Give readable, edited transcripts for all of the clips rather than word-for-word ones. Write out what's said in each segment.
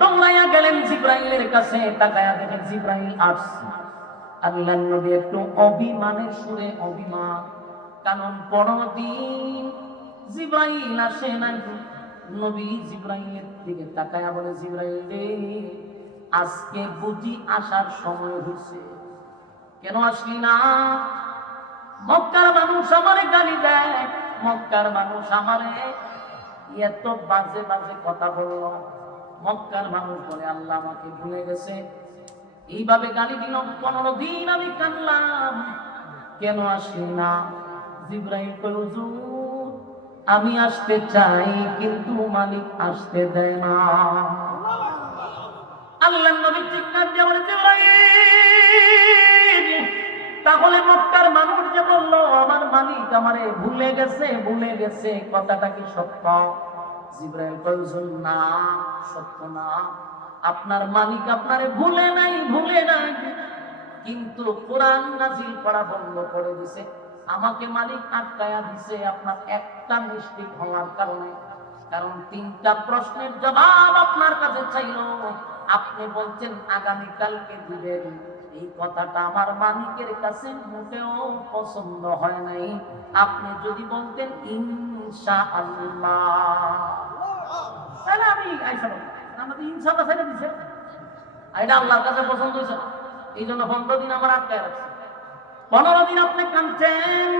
দৌড়াইয়া গেলেন জিবরাইলের কাছে, তাকায়া দেখেন জিবরাইল আসছে। আল্লাহর নবী একটু অভিমানের সুরে, অভিমান, কারণ 15 দিন জিবরাইল আসে নাই। নবী জিবরাইলের দিকে তাকায়া বলে, জিবরাইল রে, আজকে বুঝি আসার সময় হয়েছে, কেন আসলি না? মক্কার মানুষ আমারে গালি দেয়, মক্কার মানুষ আমারে এত বাজে বাজে কথা বলল, মক্কার মানুষ বলে আল্লাহ আমাকে ভুলে গেছে, এইভাবে গালি দিল। 15 দিন আমি কাঁদলাম, কেন আসলি না? জিবরাইল কইল, হুজুর আমি আসতে চাই, কিন্তু মালিক আসতে দেয় না। আল্লাহর নবী চিৎকার দিয়ে বলে, জিবরাইল, তাহলে মক্কার মানুষ যে বলল আমার মালিক আমারে ভুলে গেছে, ভুলে গেছে, কথাটা কি সত্য? জিবরাইল কইল, না, সত্য না, আপনার মালিক আপনারে ভুলে নাই, ভুলে নাই, কিন্তু কোরআন নাজিল করা বন্ধ করে দিছে, আমাকে মালিক আটকায়া দিছে আপনার একটা মিস্টেক হওয়ার কারণে। কারণ 3টা প্রশ্নের জবাব আপনার কাছে চাইলো, আপনি বলছেন আগামীকালকে দিবেন, এই কথাটা আমার মালিকের কাছে মোটেও পছন্দ হয় নাই। আপনি যদি বলতেন ইনশাআল্লাহ, তাহলে আমি আমাদের ইনশাআল্লাহ ছেড়ে দিছে, এটা আল্লাহর কাছে পছন্দ হয়েছে না, এই জন্য 15 দিন আমার আটকায় রাখছে। 15 দিন আপনি কাঁদছেন,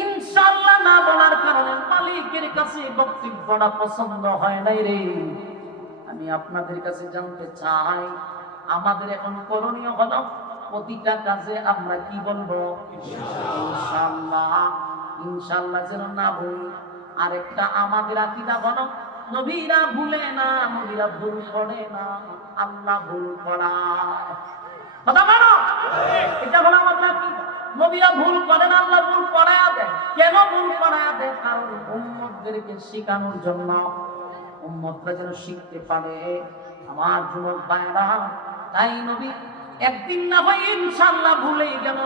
ইনশাআল্লাহ না বলার কারণে মালিকের কাছে বক্তব্যটা পছন্দ হয় নাই রে। আমি আপনাদের কাছে জানতে চাই, আমাদের এখন করণীয় হলো প্রতিটা কাজে আমরা কি বলবো? ইনশাআল্লাহ। ইনশাআল্লাহ যেন না বলি। আরেকটা আমাদের আকীদা হলো, নবীরা ভুলে না, নবীরা ভুল করে না, আল্লাহ ভুল করায়। কথা বলো, এটা হলো আমাদের আকীদা। নবীরা ভুল করে না, আল্লাহ ভুল করায়া দেয়। কেন ভুল করায়া দেয়? কারণ উম্মতদেরকে শেখানোর জন্য, উম্মতরা যেন শিখতে পারে। আমার যুবক ভাইরা, তাই নবী একদিন না হয় ইনশাআল্লাহ ভুলেই গেল।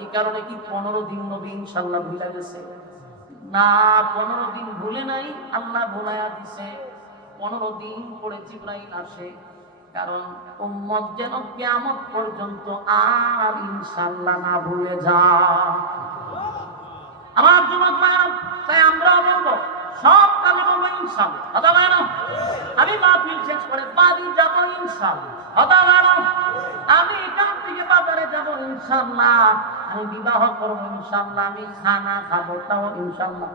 এই কারণে কি 15 দিন নবী ইনশাআল্লাহ ভুলে গেছে? না, 15 দিন ভুলে নাই, আল্লাহ ভুলাইয়া দিছে। 15 দিন পরে জিবরাইল আসে, কারণ উম্মত যেন কিয়ামত পর্যন্ত আর ইনশাআল্লাহ না ভুলে যায়। আমার যুবক ভাইরা, তাই আমরা বলবো সব কাজে বলবো ইনশাআল্লাহ। কথা বলেন, আমি মাহফিল শেষ করে বাড়ি যাব ইনশাআল্লাহ। কথা বলেন, আমি এখান থেকে বাজারে যাব ইনশাআল্লাহ, আমি বিবাহ করবো ইনশাআল্লাহ, আমি খানা খাবো তাও ইনশাআল্লাহ।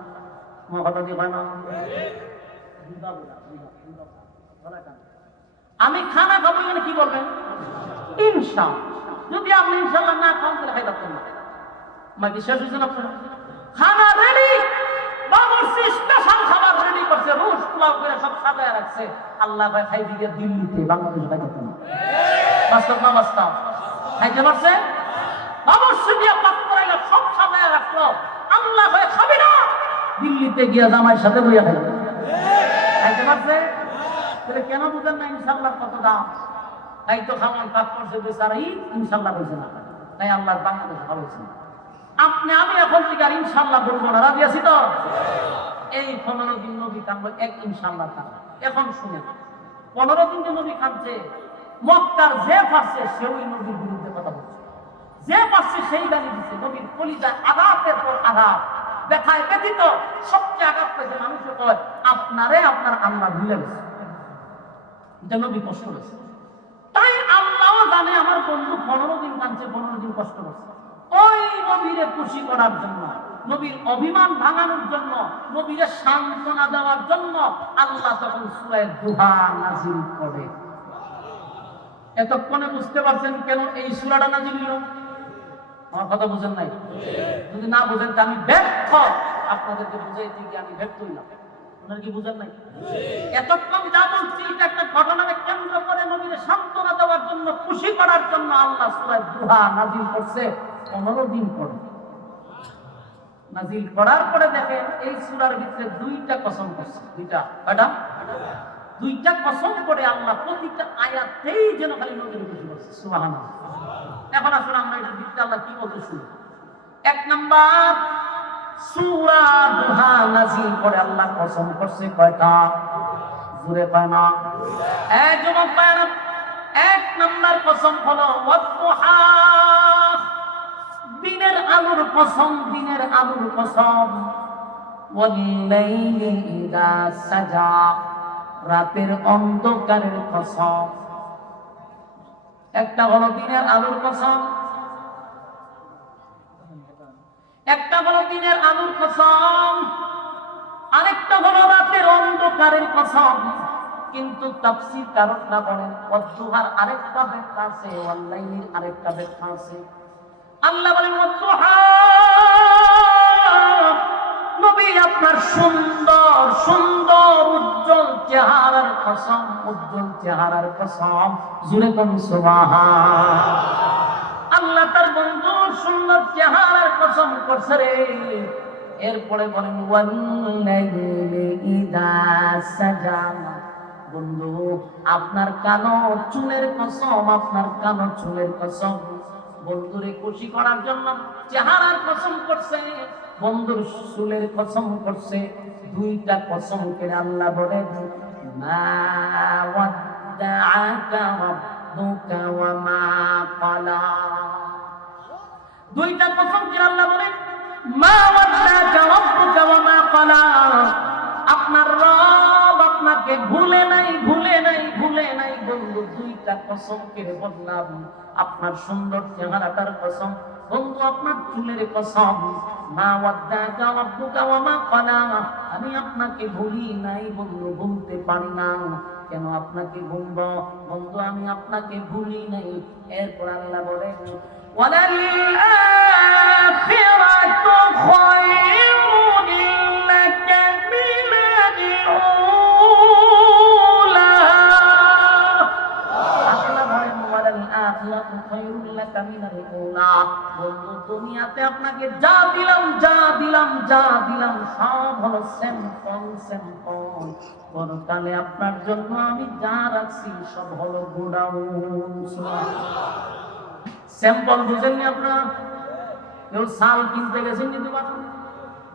কথা কি হয় না? আমি খানা খাবো, এখানে কি বলবেন? ইনশাআল্লাহ। যদি আপনি ইনশাআল্লাহ না খান তাহলে খাই পারতেন না। আমার বিশ্বাস হয়েছে না? আপনার খানা রেডি, বাবুর্চি স্পেশাল খাবার রেডি করছে, রোজ পোলাও করে সব সাজায় রাখছে। আল্লাহ ভাই খাই দিকে দিল্লিতে, বাংলাদেশে খাই পারতেন না। বাস্তব না বাস্তব? খাইতে পারছে? বাবুর্চি দিয়ে পাক করাইলে সব সাজায় রাখলো, আল্লাহ ভাই খাবি না, দিল্লিতে গিয়া জামাইয়ের সাথে বইয়া খাইবে। খাইতে পারছে? তাহলে কেন বুঝেন না ইনশাআল্লাহ কত দাম? তাই তো খাওয়ান পাক করছে বেচারা, ইনশাআল্লাহ বলছে না, তাই আল্লাহ বাংলাদেশে খাওয়াইছে না। আপনি আমি এখন থেকে আর ইনশাআল্লাহ বলবো না, রাজি আছি তো? এই 15 দিন নবী কাঁদলো, এক ইনশাআল্লাহ কাঁদলো। এখন শুনে, 15 দিন যে নবী কাঁদছে, মক্কার যে পারছে সেও নবীর বিরুদ্ধে কথা বলছে, যে পারছে সেই গালি দিচ্ছে। নবীর কলিজায় আঘাতের পর আঘাত, ব্যথায় ব্যথিত, সবচেয়ে আঘাত পেয়েছে। মানুষে কয় আপনারে আপনার আল্লাহ ভুলে গেছে, এটা নবী কষ্ট করেছে। তাই আল্লাহ জানে আমার বন্ধু 15 দিন কাঁদছে, 15 দিন কষ্ট করছে। ওই নবীরে খুশি করার জন্য, নবীর অভিমান ভাঙানোর জন্য, নবীরে সান্ত্বনা দেওয়ার জন্য আল্লাহ তখন সূরা দুহা নাযিল করে। এতক্ষণে বুঝতে পারছেন কেন এই সূরাটা নাযিল হলো? আমার কথা বুঝেন নাই? যদি না বুঝেন তো আমি ব্যর্থ, আপনাদেরকে বুঝাইতে গিয়ে আমি ব্যর্থ হইলাম। আপনারা কি বুঝেন নাই? এতক্ষণ যা বলছি এটা একটা ঘটনাকে কেন্দ্র করে নবীরে সান্ত্বনা দেওয়ার জন্য, খুশি করার জন্য আল্লাহ সূরা দুহা নাযিল করছে 15 দিন পরে। নাযিল করার পরে দেখেন এই সূরার ভিতরে 2টা কসম করছে। দুইটা কসম করে আল্লাহ প্রতিটা আয়াতেই যেন খালি নবীর খুশি করছে। সুবহানাল্লাহ। এখন আসলে আমরা এটা ভিতরে আল্লাহ কি বলতে শুনি। 1 নাম্বার, সূরা দুহা নাযিল করে আল্লাহ কসম করছে কয়টা? জুড়ে পায় না। এক যুবক ভাইরা, এক নাম্বার কসম হলো ওয়াদুহা, দিনের আলোর কসম, দিনের আলোর কসম। ওয়াল্লাইলি ইযা সাজা, রাতের অন্ধকারের কসম। একটা হলো দিনের আলোর কসম, একটা হলো দিনের আলোর কসম, আরেকটা হলো রাতের অন্ধকারের কসম। কিন্তু তাফসীর কারকরা বলেন ওয়াদুহার আরেকটা ব্যাখ্যা আছে, ওয়াল্লাইলির আরেকটা ব্যাখ্যা আছে। আল্লাহ বলেন ওয়াদুহা, নবী আপনার সুন্দর সুন্দর উজ্জ্বল চেহারার কসম, উজ্জ্বল চেহারার কসম। জোরে কোন সুবহান। আল্লাহ তার বন্ধুর সুন্দর চেহারার কসম করছে রে। এরপরে বলেন ওয়াল্লাইলি ইযা সাজা, বন্ধু আপনার কানো চুলের কসম, আপনার কানো চুলের কসম। বন্ধুরে খুশি করার জন্য চেহারার কসম করছে, বন্ধুর চুলের কসম করছে। দুইটা কসম করে আল্লাহ বলেন মা ওয়াদ্দাআকা রাব্বুকা ওয়া মা ক্বালা। দুইটা কসম করে আল্লাহ বলেন মা ওয়াদ্দাআকা রাব্বুকা ওয়া মা ক্বালা, আপনার রব আপনাকে ভুলে নাই, ভুলে নাই, ভুলে নাই। বন্ধু দুইটা কসম করে বললাম, আপনার সুন্দর চেহারাটার কসম, বন্ধু আপনার চুলের কসম। মা ওয়াদ্দাআকা রাব্বুকা ওয়া মা ক্বালা, আমি আপনাকে ভুলি নাই বন্ধু, ভুলতে পারি না। কেন আপনাকে ভুলবো বন্ধু, আমি আপনাকে ভুলি নাই। এরপর আল্লাহ বলেন ওয়ালাল আখিরাতু খায়রুন লাকা মিনাল উলা। আল্লাহ বলেন ওয়ালাল আখিরাতু খায়রুন লাকা মিনাল উলা, বন্ধু দুনিয়াতে আপনাকে যা দিলাম, যা দিলাম, যা দিলাম সব হলো স্যাম্পল, স্যাম্পল। পরকালে আপনার জন্য আমি যা রাখছি সব হলো গোডাউন। স্যাম্পল বুঝেননি আপনারা? কেউ চাল কিনতে গেছেন কিন্তু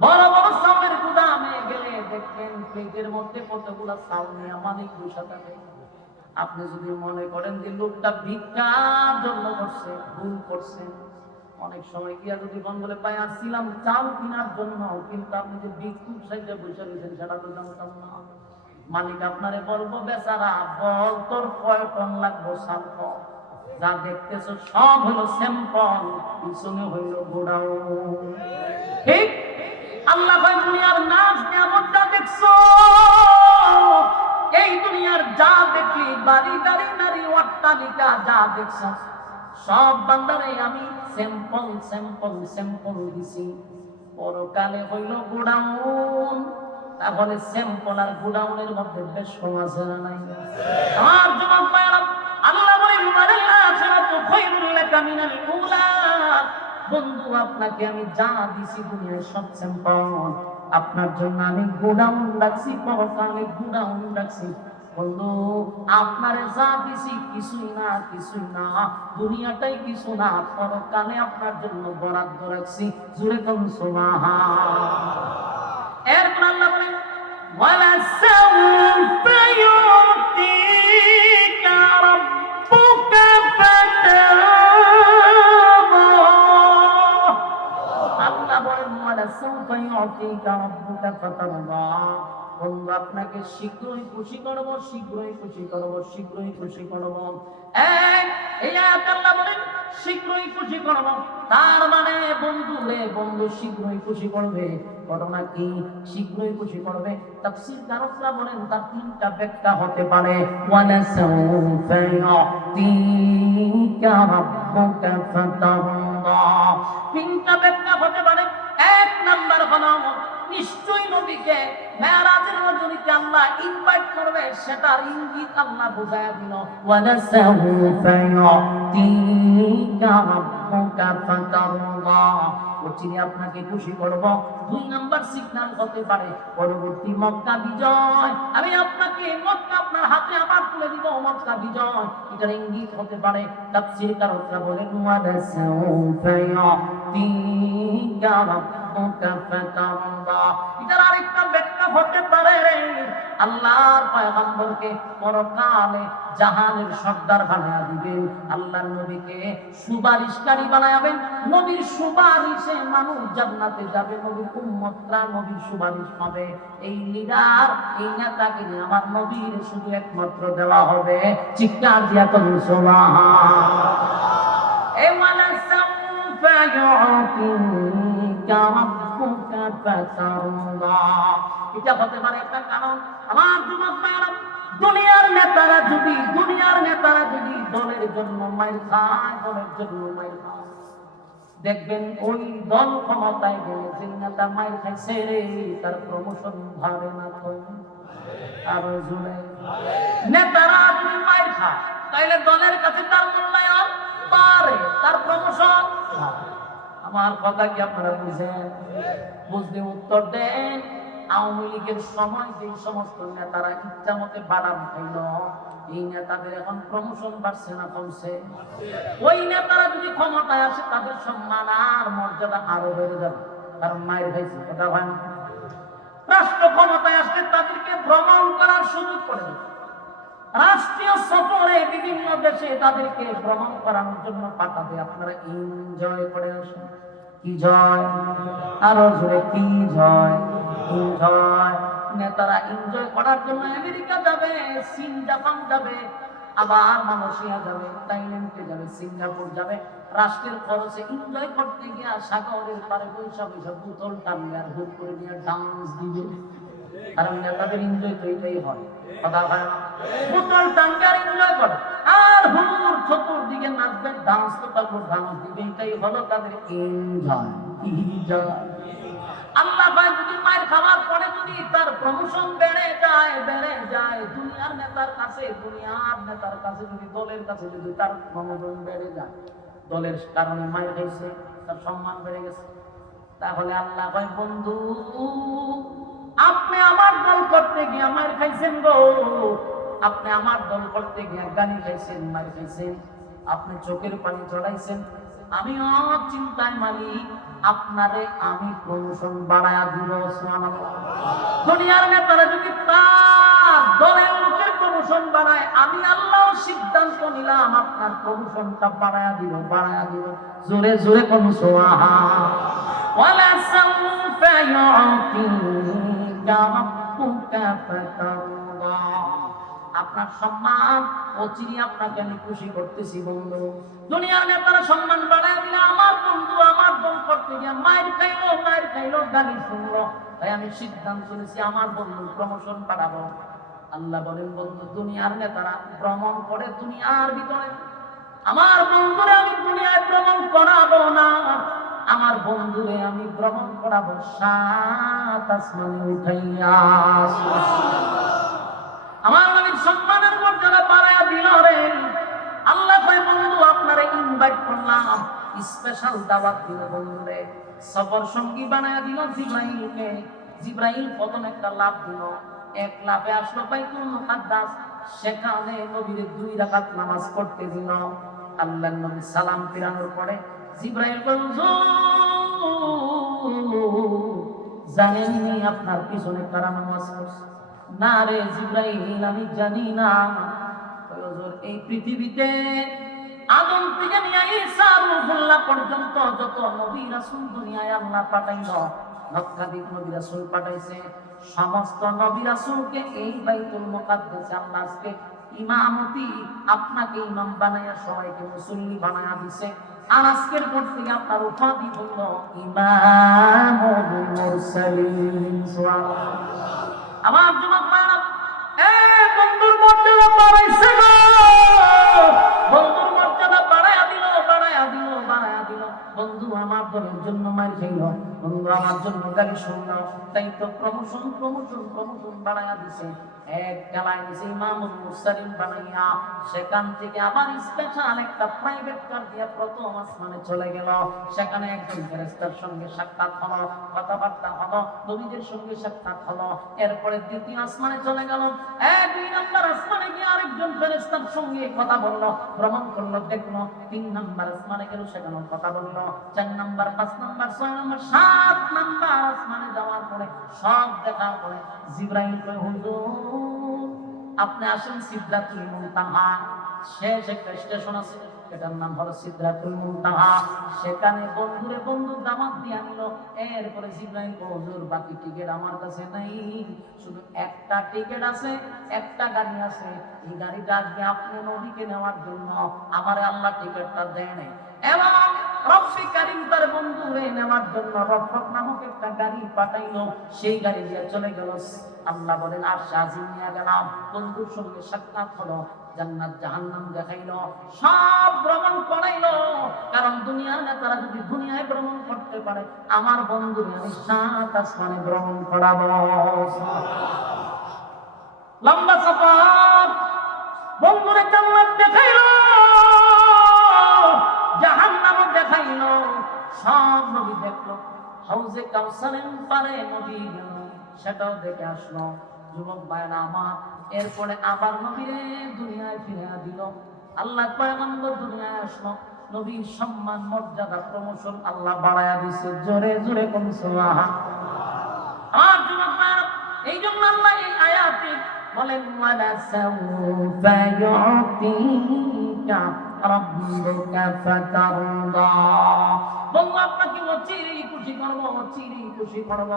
বড় বড় চাউলের গুদামে গেলে দেখবেন পেটের মধ্যে কতগুলো চাউল নিয়ে মালিক বসে থাকে। আপনি যদি মনে করেন যে লোকটা ভিক্ষার জন্য করছে, ভুল করছেন। অনেক সময় গিয়া যদি বন্ধলে পাই আসছিলাম চাল কেনার জন্য, কিন্তু আপনি যে ভিক্ষুক সাইডে বসে রয়েছেন সেটা তো জানতাম না। মালিক আপনারে বলবো বেচারা বল তোর কয় টন লাগবো চাল, যা দেখতেছো সব হলো স্যাম্পল, পিছনে হইল গোডাউন। ঠিক আল্লাহ ভাই দুনিয়ার নাচ কেমন যা দেখছো, এই দুনিয়ার যা দেখলি বাড়ি গাড়ি নারী অট্টালিকা যা দেখছো সব বান্দারে আমি স্যাম্পল, স্যাম্পল, স্যাম্পল দিছি। পরকালে হইল গোডাউন। তাহলে স্যাম্পল আর গোডাউনের মধ্যে বেশ আছে না নাই? আমার যুবক ভাইরা, আল্লাহ বলেন ওয়ালাল আখিরাতু খায়রুন লাকা মিনাল উলা, বন্ধু আপনাকে আমি যা দিছি দুনিয়ার সব স্যাম্পল, আপনার জন্য আমি গোডাউন রাখছি, পরকালে গোডাউন রাখছি। বন্ধু আপনারে যা দিছি কিছুই না, কিছুই না, দুনিয়াটাই কিছু না, পরকালে আপনার জন্য বরাদ্দ রাখছি। জোরে কোন সুবহান। এরপর আল্লাহ বলেন ওয়ালা সাউফা ইউতিকা রাব্বুকা ফাতারদা। আল্লাহ বলেন ওয়ালা সাউফা ইউতিকা রাব্বুকা ফাতারদা, বন্ধু আপনাকে শীঘ্রই খুশি করব, শীঘ্রই খুশি করব, শীঘ্রই খুশি করব। এই আয়াত আল্লাহ বলেন শীঘ্রই খুশি করব, তার মানে বন্ধু রে, বন্ধু শীঘ্রই খুশি করবে। ঘটনা কি শীঘ্রই খুশি করবে? তাফসীর কারকরা বলেন তার তিনটা ব্যাখ্যা হতে পারে। ওয়ালা সাউফা ইউতিকা রাব্বুকা ফাতারদা, তিনটা ব্যাখ্যা হতে পারে। এক নাম্বার হলো নিশ্চয়ই নবীকে মেরাজের রজনীতে আল্লাহ ইনভাইট করবে, সেটার ইঙ্গিত আল্লাহ বুঝায়া দিল। ওয়ালা সাউফা ইউতিকা রাব্বুকা ফাতারদা, ওচিনি আপনাকে খুশি করব। দুই নাম্বার সিগন্যাল হতে পারে পরবর্তী মক্কা বিজয়, আমি আপনাকে মক্কা আপনার হাতে আবার তুলে দিব, মক্কা বিজয়, এটার ইঙ্গিত হতে পারে। তাফসীর কারকরা বলেন ওয়ালা সাউফা ইউতিকা রাব্বুকা ফাতারদা। এটার আরেকটা ব্যাখ্যা হতে পারে আল্লাহর পয়গম্বরকে পরকালে জাহানের সর্দার বানায়া দিবেন, আল্লাহর নবীকে সুপারিশকারী বানায়াবেন, নবীর সুপারিশে মানুষ জান্নাতে যাবে, নবীর উম্মতরা নবীর সুপারিশ পাবে। এই লিডার, এই নেতাকে নিয়ে আমার নবীর শুধু একমাত্র দেওয়া হবে। চিৎকার দিয়া করুন সুবহানাল্লাহ। এ ওয়ালা সাউফা ইউতিকা রাব্বুকা ফাতারদা। এটা হতে পারে একটা কারণ। আমার যুবক ভাইরা, দুনিয়ার নেতারা যদি দলের জন্য মাইর খায়, দলের জন্য মাইর খায়, দেখবেন ওই দল ক্ষমতায় গেলে যে নেতা মাইর খাইছে রে, তার প্রমোশন ভাবে না তো আরো জোরে। নেতারা যদি মাইর খায় তাইলে দলের কাছে তার মূল্যায়ন বাড়ে, তার প্রমোশন। আমার কথা কি আপনারা বুঝেন? বুঝলে উত্তর দেন। আওয়ামী লীগের সময় যে সমস্ত নেতারা ইচ্ছা মতে বাদাম খাইল, এই নেতাদের এখন প্রমোশন বাড়ছে না কমছে? ওই নেতারা যদি ক্ষমতায় আসে তাদের সম্মান আর মর্যাদা আরো বেড়ে যাবে, কারণ মায়ের খাইছে। কথা হয় না? রাষ্ট্র ক্ষমতায় আসলে তাদেরকে ভ্রমণ করার সুযোগ করে দেবে, রাষ্ট্রীয় সফরে বিভিন্ন দেশে তাদেরকে ভ্রমণ করানোর জন্য পাঠাবে। আপনারা এনজয় করে আসেন। কি জয়? আরো জোরে কি জয়? এনজয়। নেতারা এনজয় করার জন্য আমেরিকা যাবে, চীন জাপান যাবে, আবার মালয়েশিয়া যাবে, থাইল্যান্ডে যাবে, সিঙ্গাপুর যাবে। রাষ্ট্রের খরচে এনজয় করতে গিয়ে সাগরের পারে বৈশাখ বোতল টানবে আর হুট করে নিয়ে ডান্স দিবে। কারণ নেতাদের এনজয় তো এটাই হয়। কথা হয় না? বোতল টানবে আর এনজয় করে, আর হুর চতুর্দিকে নাচবে, ডান্স তো তারপর ডান্স দিবে। এটাই হলো তাদের এনজয়। আল্লাহ ভাই যদি মায়ের খাওয়ার পরে যদি তার প্রমোশন বেড়ে যায়, দুনিয়ার নেতার কাছে যদি দলের কাছে যদি তার প্রমোশন বেড়ে যায়, দলের কারণে মায়ের খাইছে, তার সম্মান বেড়ে গেছে, তাহলে আল্লাহ ভাই বন্ধু আপনি আমার দল করতে গিয়ে মায়ের খাইছেন গো, আপনি আমার দল করতে গিয়ে গালি খাইছেন, মায়ের খাইছেন, আপনি চোখের পানি চড়াইছেন, আমিও চিন্তায় মালিক আপনারে আমি প্রমোশন বাড়ায়া দিব। সুবহানাল্লাহ। দুনিয়ার নেতারা যদি তার দলের লোকের প্রমোশন বাড়ায়, আমি আল্লাহ সিদ্ধান্ত নিলাম আপনার প্রমোশনটা বাড়ায়া দিব। জোরে জোরে কোন সুবহান। ওয়ালা সাউফা ইউতিকা রাব্বুকা ফাতারদা। আপনার সম্মান অচিরে আপনাকে আমি খুশি করতেছি বন্ধু। দুনিয়ার নেতারা সম্মান বাড়ায় দিলে আমার বন্ধু আমার দল করতে গিয়ে মায়ের খাইলো গালি শুনলো, তাই আমি সিদ্ধান্ত নিয়েছি আমার বন্ধুর প্রমোশন বাড়াবো। আল্লাহ বলেন বন্ধু দুনিয়ার নেতারা ভ্রমণ করে দুনিয়ার ভিতরে, আমার বন্ধুরে আমি দুনিয়ায় ভ্রমণ করাবো না, আমার বন্ধুরে আমি ভ্রমণ করাবো সাত আসমানে উঠাইয়া। আমার নবীর সম্মানের মর্যাদা বাড়ায়া দিল রে। আল্লাহ কয় বন্ধু আপনারে ইনভাইট করলাম, স্পেশাল দাওয়াত দিল বন্ধুরে, সফর সঙ্গী বানায়া দিল জিবরাইলকে। জিবরাইল প্রথম একটা লাভ দিল, এক লাভে আসলো বাইতুল মুকাদ্দাস, সেখানে নবীর 2 রাকাত নামাজ পড়তে দিল। আল্লাহর নবী সালাম ফিরানোর পরে জিবরাইল বলল জানেননি আপনার পিছনে কারা নামাজ পড়ছে? না রে জিবরাইল আমি জানি না। এই পৃথিবীতে আদম থেকে নিয়ে ঈসা রূহুল্লাহ পর্যন্ত যত নবী রাসূল দুনিয়ায় আল্লাহ পাঠাইল, লক্ষাধিক নবী রাসূল পাঠাইছে, সমস্ত নবী রাসূলকে এই বাইতুল মুকাদ্দাসে আল্লাহ আজকে ইমামতি আপনাকে ইমাম বানায়া সবাইকে মুসল্লি বানায়া দিছে। আর আজকের পর থেকে আপনার উপাধি হইল ইমামুল মুরসালিন। সুবহানাল্লাহ। আমার যুবক ভাইরা, বন্ধুর মর্যাদা বাড়াইছে গো, বন্ধুর মর্যাদা বাড়ায়া দিল। বন্ধু আমার দলের জন্য মার খাইল, বন্ধু আমার জন্য গালি শুনল, তাই তো প্রমোশন বাড়ায়া দিছে। এক খেলায় দিছে ইমামুল মুরসালিন বানাইয়া, সেখান থেকে আবার স্পেশাল একটা প্রাইভেট কার দিয়া প্রথম আসমানে চলে গেল। সেখানে একজন ফেরেশতার সঙ্গে সাক্ষাৎ হলো, কথাবার্তা হলো, নবীদের সঙ্গে সাক্ষাৎ হলো। এরপরে দ্বিতীয় আসমানে চলে গেল, 2 নম্বর আসমানে গিয়ে আরেকজন একজন ফেরেশতার সঙ্গে কথা বললো, ভ্রমণ করলো, দেখলো 3 নাম্বার আসমানে গেল, সেখানেও কথা বললো, 4 নাম্বার, 5 নাম্বার, 6 নাম্বার, 7 নাম্বার আসমানে যাওয়ার পরে সব দেখার পরে জিবরাইল কয়, হুজুর আপনি আসেন সিদরাতুল মুনতাহা, শেষ একটা স্টেশন আছে, এটার নাম হলো সিদরাতুল মুনতাহা। সেখানে বন্ধুরে বন্ধু দামাত দিয়ে আনলো। এরপরে জিবরাইল কয়, হুজুর বাকি টিকিট আমার কাছে নাই, শুধু একটা টিকিট আছে, একটা গাড়ি আছে, এই গাড়িটা আজকে আপনি নবীকে নেওয়ার জন্য আমারে আল্লাহ টিকিটটা দেয় নাই, এবং রব্বি কারীম তার বন্ধুরে নেওয়ার জন্য রব্বক নামক একটা গাড়ি পাঠাইলো, সেই গাড়ি দিয়ে চলে গেল। আল্লাহ বলেন আর শাহজিন নিয়ে গেলাম, বন্ধুর সঙ্গে সাক্ষাৎ হলো, জান্নাত জাহান্নাম দেখাইলো, সব ভ্রমণ করাইলো। কারণ দুনিয়ার নেতারা যদি দুনিয়ায় ভ্রমণ করতে পারে, আমার বন্ধুরে আমি 7 আসমানে ভ্রমণ করাবো। লম্বা সফর, বন্ধুরে জান্নাত দেখাইলো, জাহান্নাম দেখাইলো, সব নবী দেখলো। হাউজে কাউসারের পারে নবী গেল, সেটাও দেখে আসলো। যুবক ভাইরা আমার, এরপরে আবার নবীরে দুনিয়ায় ফিরিয়ে দিল। আল্লাহ পয়গম্বর দুনিয়ায় আসলো, নবীর সম্মান মর্যাদা প্রমোশন আল্লাহ বাড়ায়া দিছে। জোরে জোরে কোন সুবহান। আর যুবক ভাইরা, এই জন্য আল্লাহ এই আয়াতে বলেন, ওয়ালা সাউফা ইউতিকা রাব্বুকা ফাতারদা, বন্ধু আপনাকে অচিরেই খুশি করব, অচিরেই খুশি করব।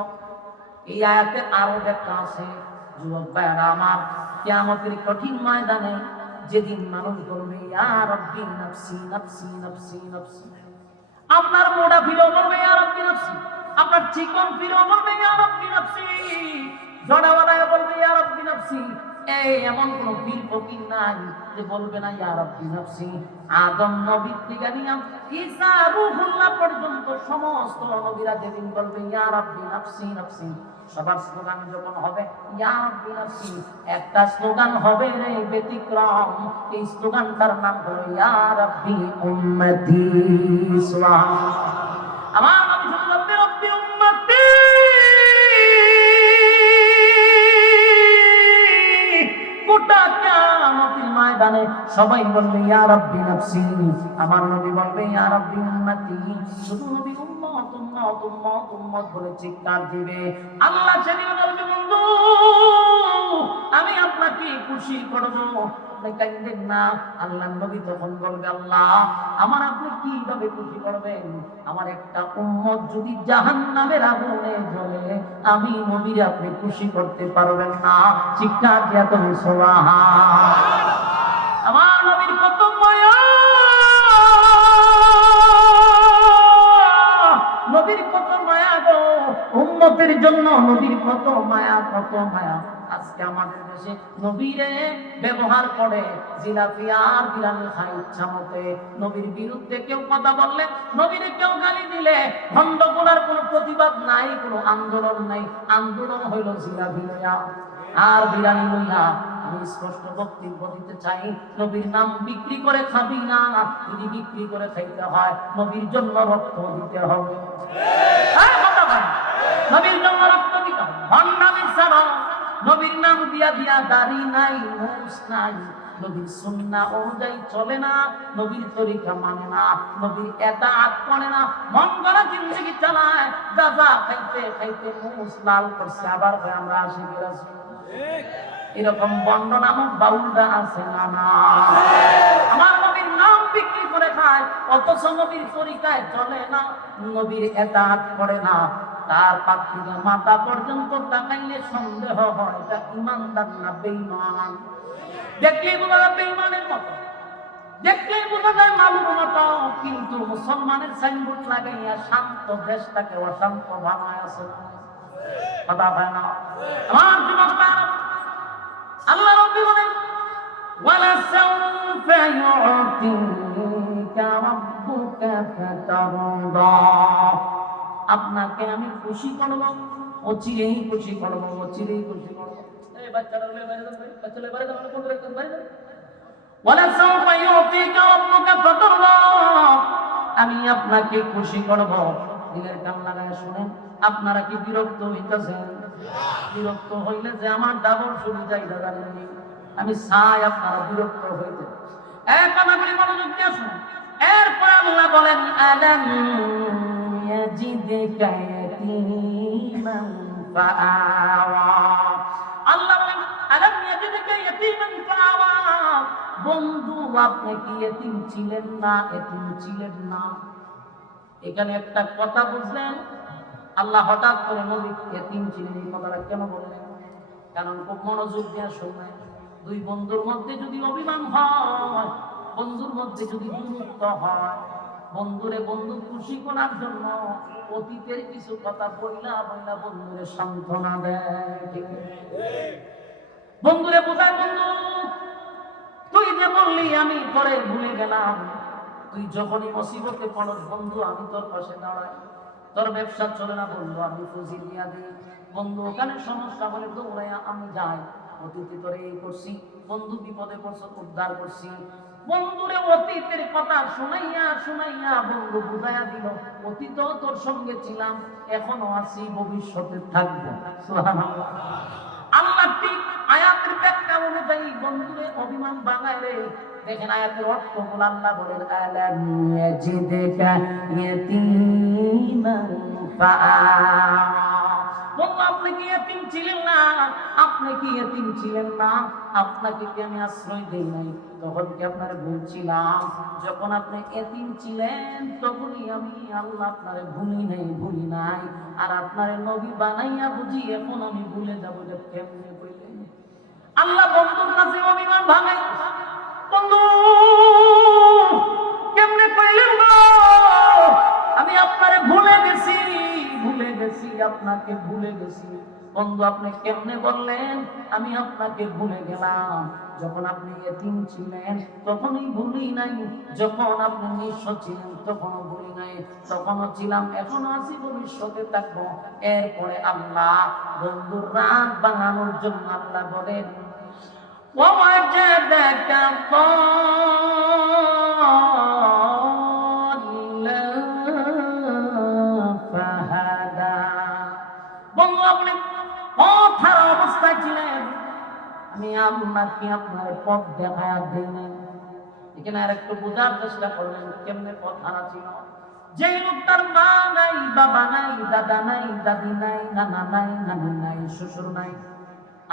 এই আয়াতে আরো ব্যাখ্যা আছে। যুবক ভাইরা আমার, কিয়ামতের কঠিন ময়দানে যেদিন মানুষ বলবে ইয়া রাব্বি নাফসি নাফসি নাফসি নাফসি, আপনার মোটা ফিরও বলবে ইয়া রাব্বি নাফসি, আপনার চিকন ফিরও বলবে ইয়া রাব্বি নাফসি, জড়াওয়ালায় বলবে ইয়া রাব্বি নাফসি। এই এমন কোন পীর ফকির নাই যে বলবে না ইয়া রাব্বি নাফসি। আদম নবী থেকে নিয়ে ঈসা রূহুল্লাহ পর্যন্ত সমস্ত নবীরা যেদিন বলবে ইয়া রাব্বি নাফসি নাফসি, সবার স্লোগান যখন হবে ইয়া রাব্বি নাফসি, একটা স্লোগান হবে রে ব্যতিক্রম। এই স্লোগানটার নাম হলো ইয়া রাব্বি উম্মতি। সুবহানাল্লাহ। আমার নবী বলবে রাব্বি উম্মতি, গোটা কিয়ামতের ময়দানে সবাই বলবে ইয়া রাব্বি নাফসি, আমার নবী বলবে ইয়া রাব্বি উম্মতি। শুধু নবী উম্মত উম্মত উম্মত উম্মত বলে চিৎকার দিবে। আল্লাহ সেদিন বলবে, বন্ধু আমি আপনাকে খুশি করব, আপনি কাঁদেন না। আল্লাহ নবী তখন বলবে, আল্লাহ আমার আপনি কিভাবে খুশি করবেন? আমার একটা উম্মত যদি জাহান্নামের আগুনে জ্বলে, আমি নবীর আপনি খুশি করতে পারবেন না। চিৎকার দিয়া তুমি সুবহান। আমার নবীর কত মায়া, নবীর কত মায়া গো, উম্মতের জন্য নবীর কত মায়া, কত মায়া। আজকে আমাদের দেশে নবীরে ব্যবহার করে জিলাপি আর বিরিয়ানি খায় ইচ্ছা মতে। নবীর বিরুদ্ধে কেউ কথা বললে, নবীরে কেউ গালি দিলে, ভণ্ডগুলার কোনো প্রতিবাদ নাই, কোনো আন্দোলন নাই। আন্দোলন হইল জিলাপি লইয়া আর বিরিয়ানি লইয়া। আমি স্পষ্ট বক্তব্য দিতে চাই, নবীর নাম বিক্রি করে খাবি না। যদি বিক্রি করে খাইতে হয়, নবীর জন্য রক্ত দিতে হবে। নবীর জন্য রক্ত দিতে হবে। ভণ্ডামি ছাড়া নবীর নাম দিয়া দিয়া দাড়ি নাই, মুছ নাই, নবীর সুন্নাহ অনুযায়ী চলে না, নবীর তরিকা মানে না, নবীর ইতাআত করে না, মন গড়া জিন্দেগি চালায়। গাঁজা খাইতে খাইতে মুছ লাল করছে, আবার আমরা আশিকি রাসূল। এরকম বন্ড নামক বাউলরা আছে না? না। আমার নবীর নাম বিক্রি করে খায়, অথচ নবীর তরিকায় চলে না, নবীর ইতাআত করে না। তার পাক থেকে মাথা পর্যন্ত তাকাইলে সন্দেহ হয় এটা ইমানদার না বেঈমান। দেখলেই বোঝা যায় বেঈমানের মতো, দেখলেই বোঝা যায় মালুর মতো, কিন্তু মুসলমানের সাইনবোর্ড লাগাইয়া শান্ত দেশটাকে অশান্ত বানায় আছে। কথা হয় না? আমার যুবক ভাইরা, আল্লাহ রাব্বি বলেন, ওয়ালা সাউফা ইউতিকা রাব্বুকা ফাতারদা, আপনাকে আমি খুশি করব, অচিরেই খুশি করব, অচিরেই খুশি করব। এই বাচ্চারা বলে বাইরে যান, বাচ্চারা বাইরে যান, কোন করে বাইরে যান। ওয়ালা সাউফা ইউতিকা রাব্বুকা ফাতারদা, আমি আপনাকে খুশি করব। দিলের কান লাগায় শুনেন, আপনারা কি বিরক্ত হইতেছেন? বিরক্ত হইলে যে আমার ডাবল সুবিধা জানেননি, আমি চাই আপনারা বিরক্ত হইতে। এক আমাকে মনোযোগ দিয়ে শুনুন। এরপর আল্লাহ বলেন আলাম ইয়াজিদকা ইয়াতীমান ফাআওয়া। আল্লাহ বলেন আলাম ইয়াজিদকা ইয়াতীমান ফাআওয়া, বন্ধু আপনি কি এতিম ছিলেন না? এতিম ছিলেন না। এখানে একটা কথা বুঝলেন, আল্লাহ হঠাৎ করে নবী এতিম ছিলেন এই কথাটা কেন বললেন? কারণ খুব মনোযোগ দিয়ে শুনবেন। দুই বন্ধুর মধ্যে যদি অভিমান হয়, বন্ধুর মধ্যে যদি দূরত্ব হয়, বন্ধুরে বন্ধু খুশি করার জন্য অতীতের কিছু কথা বইলা বইলা বন্ধুরে সান্ত্বনা দেয়। বন্ধুরে বোঝায়, বন্ধু তুই যে বললি আমি পরে ভুলে গেলাম, তুই যখনই মুসিবতে পড়স বন্ধু আমি তোর পাশে দাঁড়াই। তোর ব্যবসা চলে না বন্ধু আমি পুঁজি দিয়া দিই। বন্ধু ওখানে সমস্যা হলে দৌড়াইয়া আমি যাই, অতীতে তোরে এই করছি, বন্ধু বিপদে পড়ছ উদ্ধার করছি। বন্ধুরে অতীতের কথা শুনাইয়া শুনাইয়া বন্ধু বুঝাইয়া দিল, অতীতেও তোর সঙ্গে ছিলাম, এখনো আছি, ভবিষ্যতে থাকবো। সুবহানাল্লাহ। আল্লাহ ঠিক আয়াতের ব্যাখ্যা অনুযায়ী বন্ধুরে অভিমান বানায় রে। দেখেন আয়াতের অর্থ হলো আল্লাহ বলেন আলাম ইয়াজিদকা ইয়াতীমান ফাআওয়া। বন্ধু আপনি কি এতিম ছিলেন না? আপনি কি এতিম ছিলেন না? আপনাকে কি আমি আশ্রয় দেই নাই? তখন কি আপনারে বলছিলাম? যখন আপনি এতিম ছিলেন তখনই আমি আল্লাহ আপনারে ভুলি নাই। আর আপনারে নবী বানাইয়া বুঝি এখন আমি ভুলে যাব যে কেমনে কইলেন? আল্লাহ বন্ধুর কাছে অভিমান ভাঙে, বন্ধু কেমনে কইলেন গো? আমি আপনারে ভুলে গেছি, আপনাকে ভুলে গেছি। বন্ধু আপনি কেমনে বললেন আমি আপনাকে ভুলে গেলাম? যখন আপনি এতিম ছিলেন তখনই ভুলি নাই, যখন আপনি নিঃস্ব ছিলেন তখনও ভুলি নাই, তখনও ছিলাম, এখনো আছি, ভবিষ্যতে থাকবো। এরপরে আল্লাহ বন্ধুর রাগ ভাঙানোর জন্য আল্লাহ বলেন ووجدك ضالا فهدى। বন্ধু আপনি পথ হারা অবস্থায় ছিলেন, আমি আপনাকে আপনার পথ দেখায়া দিই নাই। এখানে আর একটু বোঝার চেষ্টা করবেন কেমনে পথ হারা ছিল। যে লোকটার মা নাই, বাবা নাই, দাদা নাই, দাদি নাই, নানা নাই, নানি নাই, শ্বশুর নাই,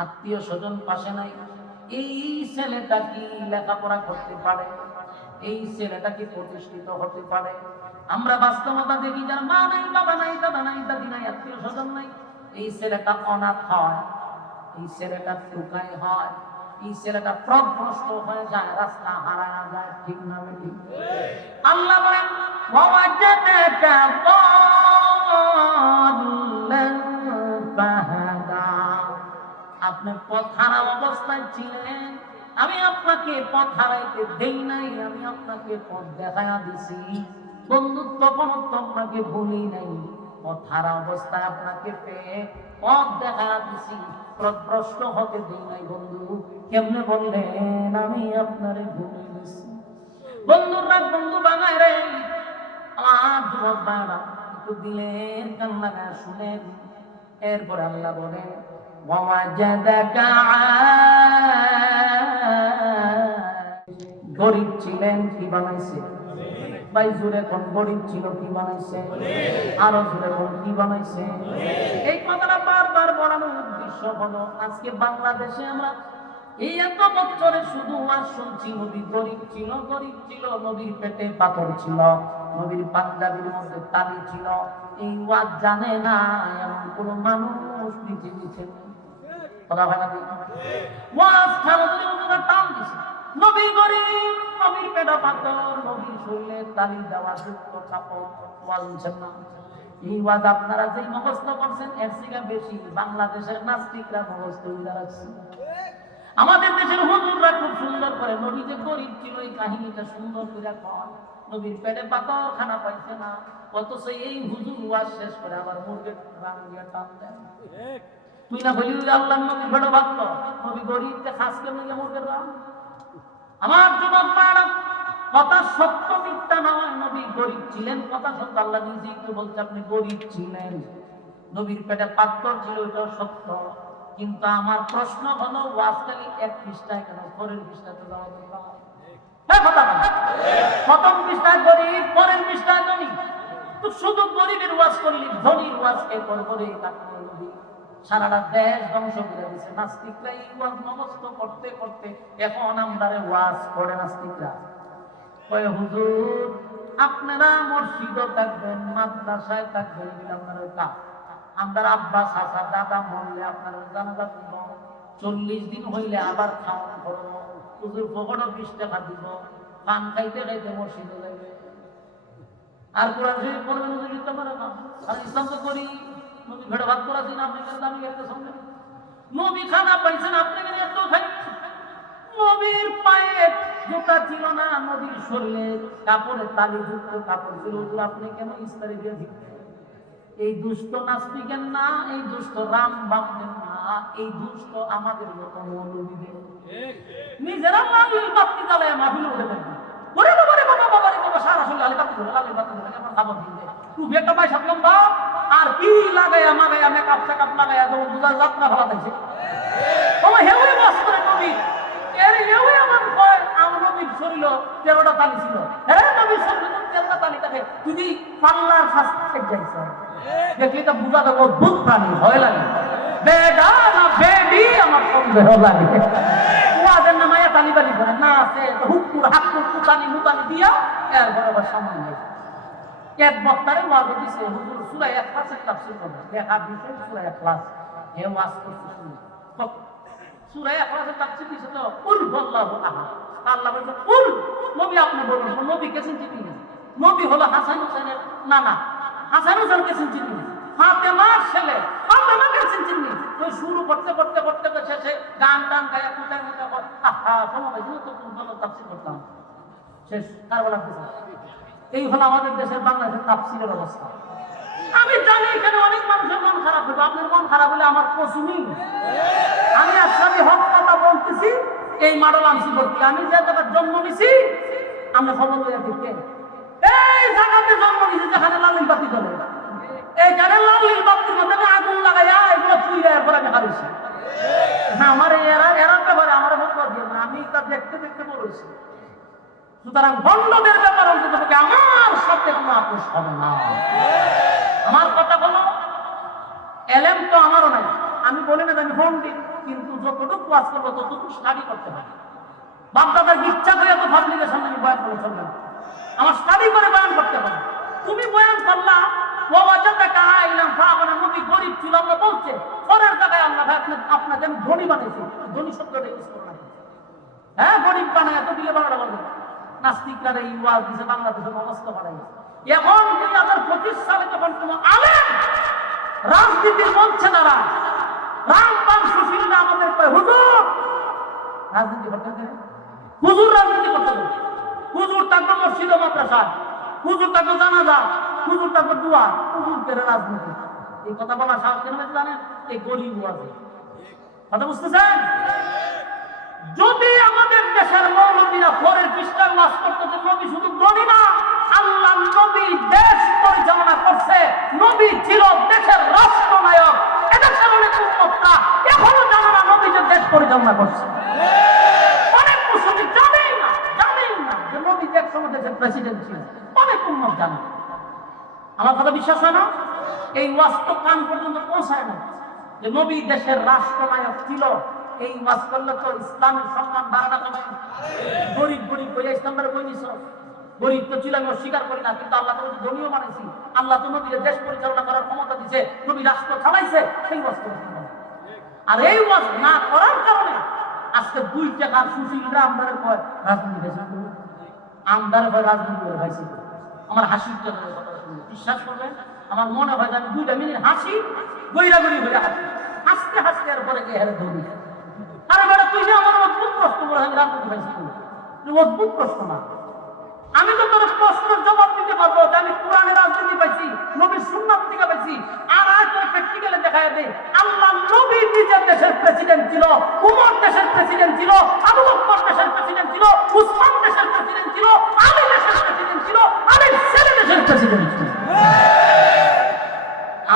আত্মীয় স্বজন পাশে নাই, এই ছেলেটা কি লেখাপড়া করতে পারে? এই ছেলেটা কি প্রতিষ্ঠিত হতে পারে? আমরা বাস্তবতা দেখি যার মা নাই, বাবা নাই, দাদা নাই, দাদি নাই, আত্মীয় স্বজন নাই, এই ছেলেটা অনাথ হয়, এই ছেলেটা টুকাই হয়, এই ছেলেটা পথভ্রষ্ট হয়ে যায়, রাস্তা হারায় যায়। ঠিক না ঠিক? আল্লাহ বলেন ওয়াজাদাকা দাল্লান ফাহাদা। আপনি পথ হারা অবস্থায় ছিলেন, আমি আপনাকে পথ হারাইতে দেই নাই, আমি আপনাকে পথ দেখায়া দিছি। বন্ধু তখন তো আপনাকে ভুলি নাই, পথ হারা অবস্থায় আপনাকে পেয়ে পথ দেখায়া দিছি, পথভ্রষ্ট হতে দেই নাই। বন্ধু কেমনে বললেন আমি আপনারে ভুলে গেছি? বন্ধুর রাগ বন্ধু বানায় রে। আমার যুবক ভাইরা একটু দিলেন কান লাগায় শুনেন। এরপর আল্লাহ বলেন গরিব ছিলেন, কি বানাইছে? ভাই জোরে কোন গরিব ছিল, কি বানাইছে? আরো জোরে কোন কি বানাইছে? এই কথাটা বারবার বলানোর উদ্দেশ্য হলো আজকে বাংলাদেশে আমরা এই এত বছরে শুধু ওয়াজ শুনছি নবী গরিব ছিল, গরিব ছিল, নবীর পেটে পাথর ছিল, নবীর পাঞ্জাবির মধ্যে তালি ছিল। এই ওয়াজ জানে না এমন কোন মানুষ পৃথিবীতে নেই। কথা হয় না? ওয়াজ খারাপের মধ্যে টান দিছে, নবী গরিব, নবীর পেটে পাথর, নবীর শরীরে তালি দেওয়া যুক্ত কাপড়, ওয়াজ শুনছেন না? এই ওয়াজ আপনারা যেই মুখস্থ করছেন এর থেকে বেশি বাংলাদেশের নাস্তিকরা মুখস্থ করে রাখছে। আমাদের দেশের হুজুররা খুব সুন্দর করে নবী যে গরিব ছিল এই কাহিনীটা সুন্দর করে কয়, নবীর পেটে পাথর খানা পাইছে না, অথচ এই হুজুর ওয়াজ শেষ করে আবার মুরগের রান দিয়ে টান দেয়। তুই না বলি আল্লাহ নবীর পেটে ভাবতো নবী গরিবকে খাস কেমন মুরগের রান? আমার যুবক মারা কথা সত্য মিথ্যা নয়, নবী গরিব ছিলেন, কথা সত্য। আল্লাহ নিজেই তো বলছে আপনি গরিব ছিলেন, নবীর পেটে পাথর ছিল, এটাও সত্য। কিন্তু আমার প্রশ্ন হলো ওয়াজকালি এক পৃষ্ঠায় কেন, পরের পৃষ্ঠায় তো যাওয়া দরকার। হ্যাঁ কথা বলেন, প্রথম পৃষ্ঠায় গরিব, পরের পৃষ্ঠায় ধনী। তো শুধু গরিবের ওয়াজ করলি, ধনীর ওয়াজ কে করবে? সারাটা দেশ ধ্বংস করে দিচ্ছে নাস্তিকরা। এই ওয়াজ নমস্ত করতে করতে এখন আমরা ওয়াজ করে নাস্তিকরা কয় হুজুর আপনারা মসজিদও থাকবেন, মাদ্রাসায় থাকবেন, আপনারা কাজ আমার আব্বা চাচা দাদা মরলে আপনারা জানাজা দিব, 40 দিন হইলে আবার খাওয়ান করবো, হুজুর পকেটও 20 টাকা দিব, পান খাইতে খাইতে মসজিদে যাইবে আর কোরআন শরীফ পড়বেন। হুজুর দিতে পারে না, আর ইসলাম তো করি নবী ভেড়া ভাত করাছি না, আপনি কেন দামি একটা সঙ্গে নবী খানা পাইছেন, আপনি কেন এত খাই? নবীর পায়ে জুতা ছিল না, নবীর শরীরে কাপড়ের তালি যুক্ত কাপড় ছিল, আপনি কেন ইস্তারি দিয়ে দিচ্ছেন? এই দুষ্ট নাস্তিকের না, এই দুষ্ট রাম বামদের না, এই দুষ্ট আমাদের মতো মৌলবীদের। নিজেরা লাল বাতি জ্বালায় মাহফিল উঠে দেন, ওরে বাবা রে বাবা, বাবা রে বাবা, সারা শরীর লাল বাতি জ্বলে, লাল বাতি জ্বলে, কেমন খাবার দিতে টুপি একটা পয়সা পেলাম দাও, আর কি লাগাইয়া মাগাইয়া মেকআপ চেকআপ লাগাইয়া যেমন দুজার যাত্রা ভালো থাকছে তোমার হেউই বাস করে নবী। এর হেউই আমার কয় আমার নবীর শরীর 13টা তালি ছিল। হ্যাঁ নবীর শরীর 13টা তালি থাকে, তুমি পাল্লার শাস্তি যাইছ দেখলি তো বুঝা দেবো অদ্ভুত প্রাণী, ভয় লাগে। বেডা না বেডি আমার সন্দেহ লাগে। ওয়াজের নামায় তালি বালি করে না আছে হুকুর হাকুর কুতানি মুতানি দিয়া এর বরাবর সামনে নাই। এক বক্তারে ওয়াজ দিছে হুজুর সূরা ইখলাসের তাফসীর করবে, লেখা দিছে সূরা ইখলাস, হে ওয়াজ করতে শুনুন। সূরা ইখলাসের তাফসীর দিছে তো কুল হুয়াল্লাহু আহাদ। আল্লাহ বলেন কুল, নবী আপনি বলুন, নবী কে চিনতে না? নবী হলো হাসান হোসেনের নানা, হাসান হোসেনকে চিনতে না, ফাতেমার ছেলে, ফাতেমাকে চিনতে না। ওই শুরু করতে করতে করতে শেষে গান টান গায়া কোথায় কোথায় আহা সময় তো কোন ভালো তাফসীর করতাম শেষ কারবালা দিছে। এই হলো আমাদের দেশের বাংলাদেশের তাফসীরের অবস্থা। আমি জানি এখানে অনেক মানুষের মন খারাপ হবে, আপনার মন খারাপ হলে আমার কসুমি। আমি আসলে হক কথা বলতেছি, এই মডেল আনছি করতে। আমি যে জায়গায় জন্ম নিছি আমরা খবর লইয়া দেখতে, এই জায়গাতে জন্ম নিছি যেখানে লালিল বাতি জ্বলে, এইখানে লালিল বাতির মধ্যে আগুন লাগাইয়া এগুলো চুইরা এরপর আমি হারিয়েছি। হ্যাঁ আমার এরা ব্যাপারে আমার বক্তব্য দিয়ে না, আমি তা দেখতে দেখতে বলেছি। সুতরাং বন্ধদের ব্যাপার অন্তত আমার সাথে কোনো আপোষ হবে না। আমার কথা বলো, এলেম তো আমারও নাই, আমি বলি না আমি ফোন দিই, কিন্তু যতটুকু কাজ করবো ততটুকু স্টাডি করতে হবে। বাপদাদার ইচ্ছা করে তো পাবলিকের সামনে আমি বয়ান করে চলবে না, আমার স্টাডি করে বয়ান করতে হবে। তুমি বয়ান করলা ও ওয়াজাদাকা আইলাম ফাআবানা, নবী গরিব ছিল আল্লাহ বলছে, পরের জায়গায় আল্লাহ আপনাকে আমি ধনী বানাইছি, ধনী শব্দটা ইউজ করলাম। হ্যাঁ গরিব বানায় তো দিলে বাংলা বলবে নাস্তিকরা এই ওয়াজ দিছে বাংলাদেশে নষ্ট করাই। এখন 2025 সালে যখন কোন আলেম রাজনীতির মঞ্চে দাঁড়ায়, রামবান সুশীলরা আমাদের কয় হুজুর রাজনীতি করতে দেবে, হুজুর রাজনীতি করতে দেবে, হুজুর থাকবে মসজিদ মাদ্রাসায়, হুজুর থাকবে জানাজা, হুজুর থাকবে দোয়া, হুজুর করে রাজনীতি। এই কথা বলা সাহস কেন জানেন? এই গরিব ওয়াজে কথা বুঝতেছেন? যদি আমাদের দেশের মৌলবীরা পরের পৃষ্ঠায় ওয়াজ করতে, যে নবী শুধু নবী না, আল্লাহ নবী দেশ পরিচালনা করছে, নবী ছিল দেশের রাষ্ট্রনায়ক, এদেশের অনেক উম্মতরা এখনো জানে না নবী যে দেশ পরিচালনা করছে। অনেক মুসলিম জানেই না যে নবী যে একসময় দেশের প্রেসিডেন্ট ছিল, অনেক উম্মত জানে। আমার কথা বিশ্বাস হয় না? এই ওয়াজ তো কান পর্যন্ত পৌঁছায় না যে নবী দেশের রাষ্ট্রনায়ক ছিল। এই ওয়াজ করলে তো ইসলামের সম্মান বাড়ানো হবে। গরিব গরিব বলে ইসলামের বই নিছ, গরিব তো ছিল আমি অস্বীকার করি না, কিন্তু আল্লাহ তো ধনীও বানাইছি, আল্লাহ তো নবীর দেশ পরিচালনা করার ক্ষমতা দিছে, নবী রাষ্ট্র চালাইছে, সেই ওয়াজ করতে হবে। আর এই ওয়াজ না করার কারণে আজকে 2 টাকার সুশীলরা আমদারে কয় রাজনীতি দেশে আমদারে কয় রাজনীতি করে ভাইছি। আমার হাসির জন্য কথা শুনে বিশ্বাস করবেন, আমার মনে হয় যে আমি 2 মিনিট হাসি, গইরা গড়ি হয়ে হাসি, হাসতে হাসতে এরপরে গিয়ে হেরে ধরি। আরে বেটা তুই যে আমার অদ্ভুত প্রশ্ন করে আমি রাজনীতি পাইছি, অদ্ভুত প্রশ্ন না। আমি তো তোর প্রশ্নের জবাব দিতে পারবো যে আমি কোরআনে রাজনীতি পাইছি, নবীর সুন্নাত থেকে পাইছি। আর আজ ওই প্র্যাকটিক্যালে দেখায় দেয় আল্লাহ নবী নিজের দেশের প্রেসিডেন্ট ছিল, উমর দেশের প্রেসিডেন্ট ছিল, আবু বকর দেশের প্রেসিডেন্ট ছিল, উসমান দেশের প্রেসিডেন্ট ছিল, আলী দেশের প্রেসিডেন্ট ছিল, আলীর ছেলে দেশের প্রেসিডেন্ট ছিল।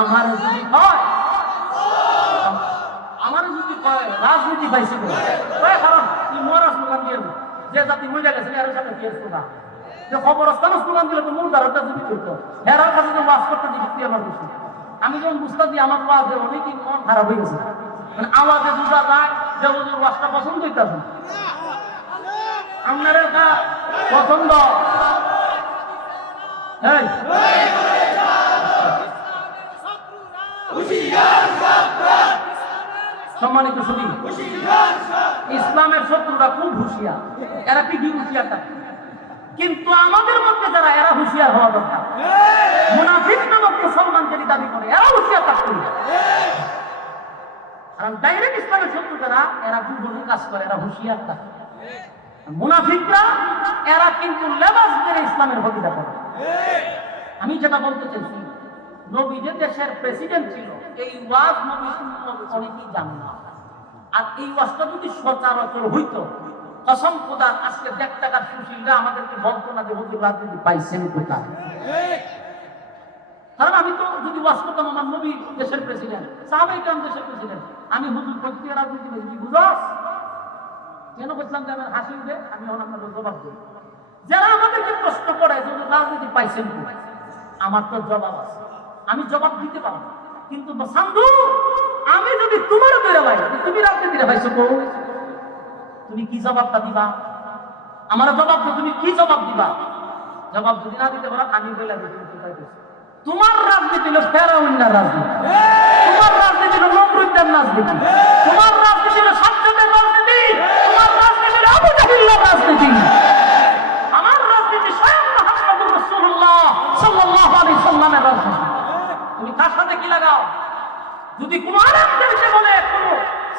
আমার যদি হয়, আমার যদি পাইছি ওই কারণ তুই মরা স্লোগান দিয়ে যে জাতি মরে গেছে এর সাথে কি স্লোগান যে খবরস্থান স্লোগান দিলে তো মুর্দার ওটা যদি করতো হেরার কাছে তো ওয়াজ করতে দিচ্ছি আমার বেশি আমি যখন বুঝতে দিই আমার ওয়াজে অনেকই মন খারাপ হয়ে গেছে মানে আওয়াজে বোঝা যায় যে ওদের ওয়াজটা পছন্দ হইতেছে আপনার পছন্দ এই সম্মানিত সুধী ইসলামের শত্রুরা খুব হুঁশিয়ার এরা কি হুঁশিয়ার থাকে কিন্তু আমাদের মধ্যে যারা এরা হুঁশিয়ার হওয়া দরকার মুনাফিক নামক মুসলমানকে দাবি করে এরা হুঁশিয়ার থাকতে কারণ ডাইরেক্ট ইসলামের শত্রু যারা এরা দুর্বল কাজ করে এরা হুঁশিয়ার থাকে মুনাফিকরা এরা কিন্তু লেবাস দিয়ে ইসলামের হত্যা করে আমি যেটা বলতে চাইছি নবী যে দেশের প্রেসিডেন্ট ছিল এই ওয়াজ নবী অনেকেই জানে না আর এই ওয়াজটা যদি সচরাচর হইতো কসম খোদা আজকে 1 টাকার সুশীলরা আমাদেরকে বলতো না যে হুজুর রাজনীতি পাইছেন কোথায় কারণ আমি তো যদি ওয়াজ করতাম আমার নবী দেশের প্রেসিডেন্ট সাহাবায়ে কেরাম দেশের প্রেসিডেন্ট আমি হুজুর করতে রাজনীতি কি বুঝছ কেন বললাম যে আমার হাসি উঠে আমি আপনাদের জবাব দিই যারা আমাদেরকে প্রশ্ন করে যে রাজনীতি পাইছেন কোথায় আমার তো জবাব আছে আমি জবাব দিতে পারবো কিন্তু সান্ধু আমি যদি তোমারও বেরো ভাই তুমি রাজনীতিটা পাইছো তুমি কি জবাবটা দিবা আমার জবাব তো তুমি কি জবাব দিবা জবাব যদি না দিতে পারো আমি বলে দিই তোমার রাজনীতি হলো ফেরাউনের রাজনীতি তোমার রাজনীতি হলো নমরুদের রাজনীতি তোমার রাজনীতি হলো সাজ্জাদের রাজনীতি তোমার রাজনীতি হলো আবু জাহিলের রাজনীতি আমার রাজনীতি স্বয়ং মুহাম্মদুর রাসূলুল্লাহ সাল্লাল্লাহু আলাইহি সাল্লামের রাজনীতি তুমি কার সাথে কি লাগাও যদি কোন আলেমদেরকে বলে কোন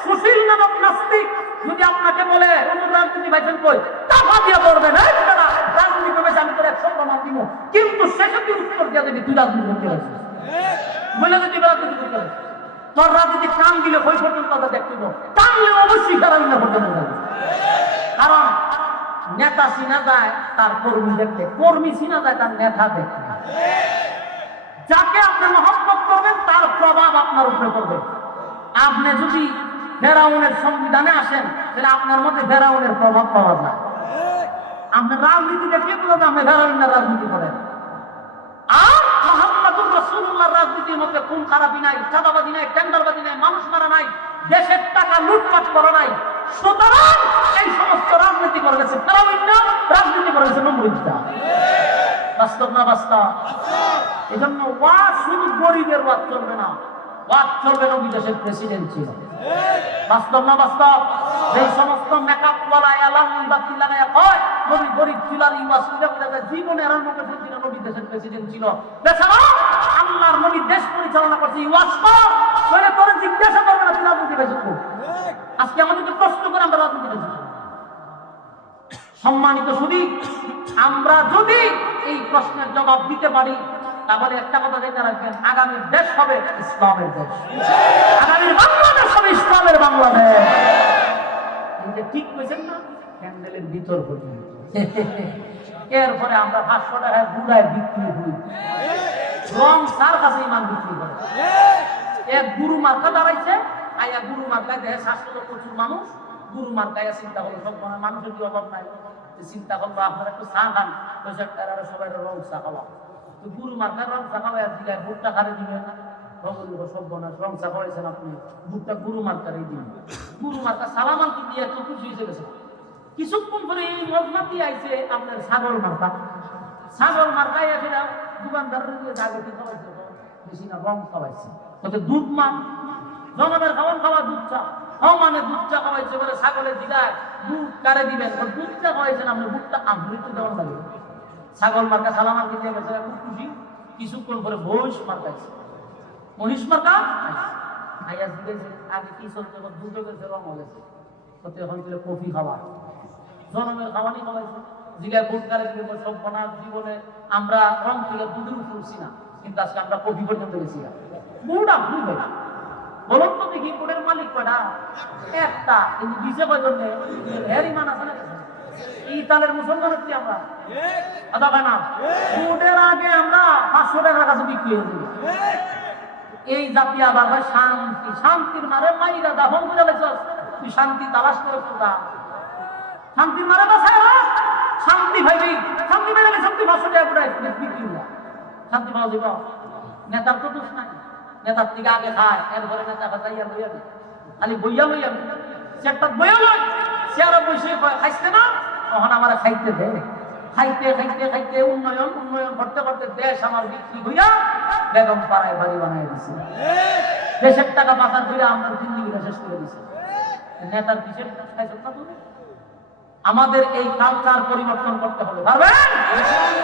সুশীল নামক নাস্তিক যদি আপনাকে বলে কোন রাজনীতি ভাইছেন কই টাকা দিয়ে পড়বে না তারা রাজনীতি করবে আমি তোর 100 প্রমাণ দিব কিন্তু শেষে তুই উত্তর দিয়ে দিবি তুই রাজনীতি করতে পারছিস বলে যদি রাজনীতি করতে পারছিস তোর রাজনীতি টান দিলে কই পর্যন্ত কথা দেখতে টানলে অবশ্যই কারণ না পর্যন্ত যাবে কারণ নেতা চিনা যায় তার কর্মী দেখতে কর্মী চিনা যায় তার নেতা দেখতে যাকে আপনি মহব্বত করবেন তার প্রভাব আপনার উপরে পড়বে আপনি যদি ফেরাউনের সংবিধানে আসেন তাহলে আপনার মধ্যে ফেরাউনের প্রভাব পাওয়া যায় আপনি রাজনীতি দেখলে বোঝা যায় আপনি ফেরাউনের রাজনীতি করেন আর মুহাম্মদুর রাসূলুল্লাহর রাজনীতির মধ্যে কোন খারাপি নাই চাঁদাবাজি নাই টেন্ডারবাজি নাই মানুষ মারা নাই দেশের টাকা লুটপাট করা নাই সুতরাং এই সমস্ত রাজনীতি করে গেছে ফেরাউন রাজনীতি করে গেছে নমরুদরা বাস্তব না বাস্তব এই জন্য ওয়াজ শুধু গরিবের ওয়াজ চলবে না ওয়াজ চলবে নবী দেশের প্রেসিডেন্ট ছিল বাস্তব না বাস্তব এই সমস্ত মেকআপ ওয়ালা আলামুল বাতি লাগায়া কয় নবী গরিব ছিল আর ওয়াজ শুনে বলে জীবনে এর মতো ছিল নবী দেশের প্রেসিডেন্ট ছিল বেচারা আল্লাহর নবী দেশ পরিচালনা করছে ওয়াজ কর কইলে তোর জিজ্ঞাসা করবে না তুই রাজনীতি বেঁচে ঠিক আজকে আমাদেরকে প্রশ্ন করে আমরা রাজনীতি বেঁচে সম্মানিত সুধী আমরা যদি এই প্রশ্নের জবাব দিতে পারি তাহলে একটা কথা জেনে রাখবেন আগামী দেশ হবে ইসলামের দেশ আগামী বাংলাদেশ হবে ইসলামের বাংলাদেশ ঠিক কইছেন না ক্যান্ডেলের ভিতর পর্যন্ত এরপরে আমরা 500 টাকায় গুড়ায় বিক্রি করি রং সার কাছে ইমান বিক্রি করে এক গুরু মার্কা দাঁড়াইছে আয়া গুরু মার্কায় দেয় 700 প্রচুর মানুষ গুরু মার্কায় চিন্তা করলো সব মানুষের কি অভাব নাই চিন্তা করলো আপনারা একটু চা খান পয়সা টাকা সবাই রং চা খাওয়া তো গুরু মার্কার রং চা খাওয়া দিলে ভোটটা খারে দিবে না সব বনাস রং চা খাওয়াইছেন আপনি ভোটটা গুরু মার্কারই দিন গুরু মার্কা সালামালকে দিয়ে তো খুশি হয়ে গেছে কিছুক্ষণ পরে এই মজমাতি আইছে আপনার ছাগল মার্কায় এসে দোকানদারের দিয়ে জাগতি খাওয়াইছে বেশি না রং খাওয়াইছে ওতে দুধ মান জনমের খাওয়া দুধ চা মানে দুধ চা খাওয়াইছে বলে ছাগলের দিদায় দুধ কারে দিবেন দুধ চা খাওয়াইছেন আপনি দুধটা আমৃত্যু দেওয়ার লাগে ছাগল মার্কা সালামালকে দিয়ে গেছে খুব খুশি কিছুক্ষণ পরে মহিষ মার্কাইছে মহিষ মার্কা আইয়া দিয়েছে আগে কি চলছে দুধ গেছে রং হয়েছে এখন কফি খাওয়া জনমের খাওয়ানি খাওয়াইছে জিগায় ভোট কারে দিবে সব বনার জীবনে আমরা রং থেকে দুধের উঠছি না কিন্তু আজকে আমরা কফি পর্যন্ত গেছি পুরোটা ভুল হয় বলুন তো দেখি কোটের মালিক কয়টা একটা কিন্তু দিছে কয়জন এর ইমান আছে না ইতালের মুসলমান হচ্ছি আমরা আদা না কোটের আগে আমরা 500 টাকার কাছে বিক্রি হয়েছি এই জাতি আবার হয় শান্তির মারে মাইরা দাফন করে লেছ তুই শান্তি তালাশ করে খোদা শান্তির মারা বাসায় শান্তি ভাইবি শান্তি মেরে গেলে শান্তি 500 টাকা করে বিক্রি না শান্তি পাওয়া যাবে নেতার তো দোষ নাই নেতার থেকে আগে খায় এরপরে নেতা বাজাইয়া লইয়া খালি বইয়া লইয়া সেটা বইয়া লই চেয়ারে বসে খাইছে না তখন আমার খাইতে দে খাইতে খাইতে খাইতে উন্নয়ন উন্নয়ন করতে করতে দেশ আমার বিক্রি হইয়া বেগম পাড়ায় বাড়ি বানাই দিছে দেশের টাকা পাচার করে আমরা জিন্দিগিটা শেষ করে দিছি নেতার কিসের খাইছে না তুমি আমাদের এই কালচার পরিবর্তন করতে হবে পারবেন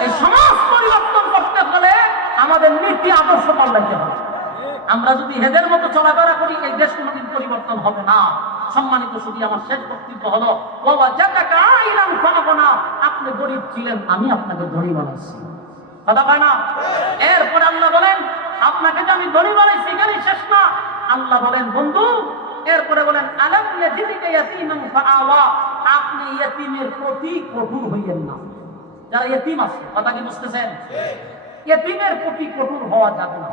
এই সমাজ পরিবর্তন করতে হলে আমাদের নীতি আদর্শ পাল্টাইতে হবে আমরা যদি হেদের মতো চলাফেরা করি এই দেশ কোনোদিন পরিবর্তন হবে না সম্মানিত শুধু আমার শেষ বক্তব্য হলো বাবা যাটাকে আইলাম খাবো না আপনি গরিব ছিলেন আমি আপনাকে ধনী বানাইছি কথা পায় না এরপরে আল্লাহ বলেন আপনাকে যে আমি ধনী বানাইছি এখানেই শেষ না আল্লাহ বলেন বন্ধু এরপরে বলেন আলাম ইয়াজিদিকা ইয়াতীমান ফাআওয়া আপনি ইয়তিমের প্রতি কঠোর হইয়েন না যারা ইয়তিম আছে কথা কি বুঝতেছেন ইয়তিমের প্রতি কঠোর হওয়া যাবে না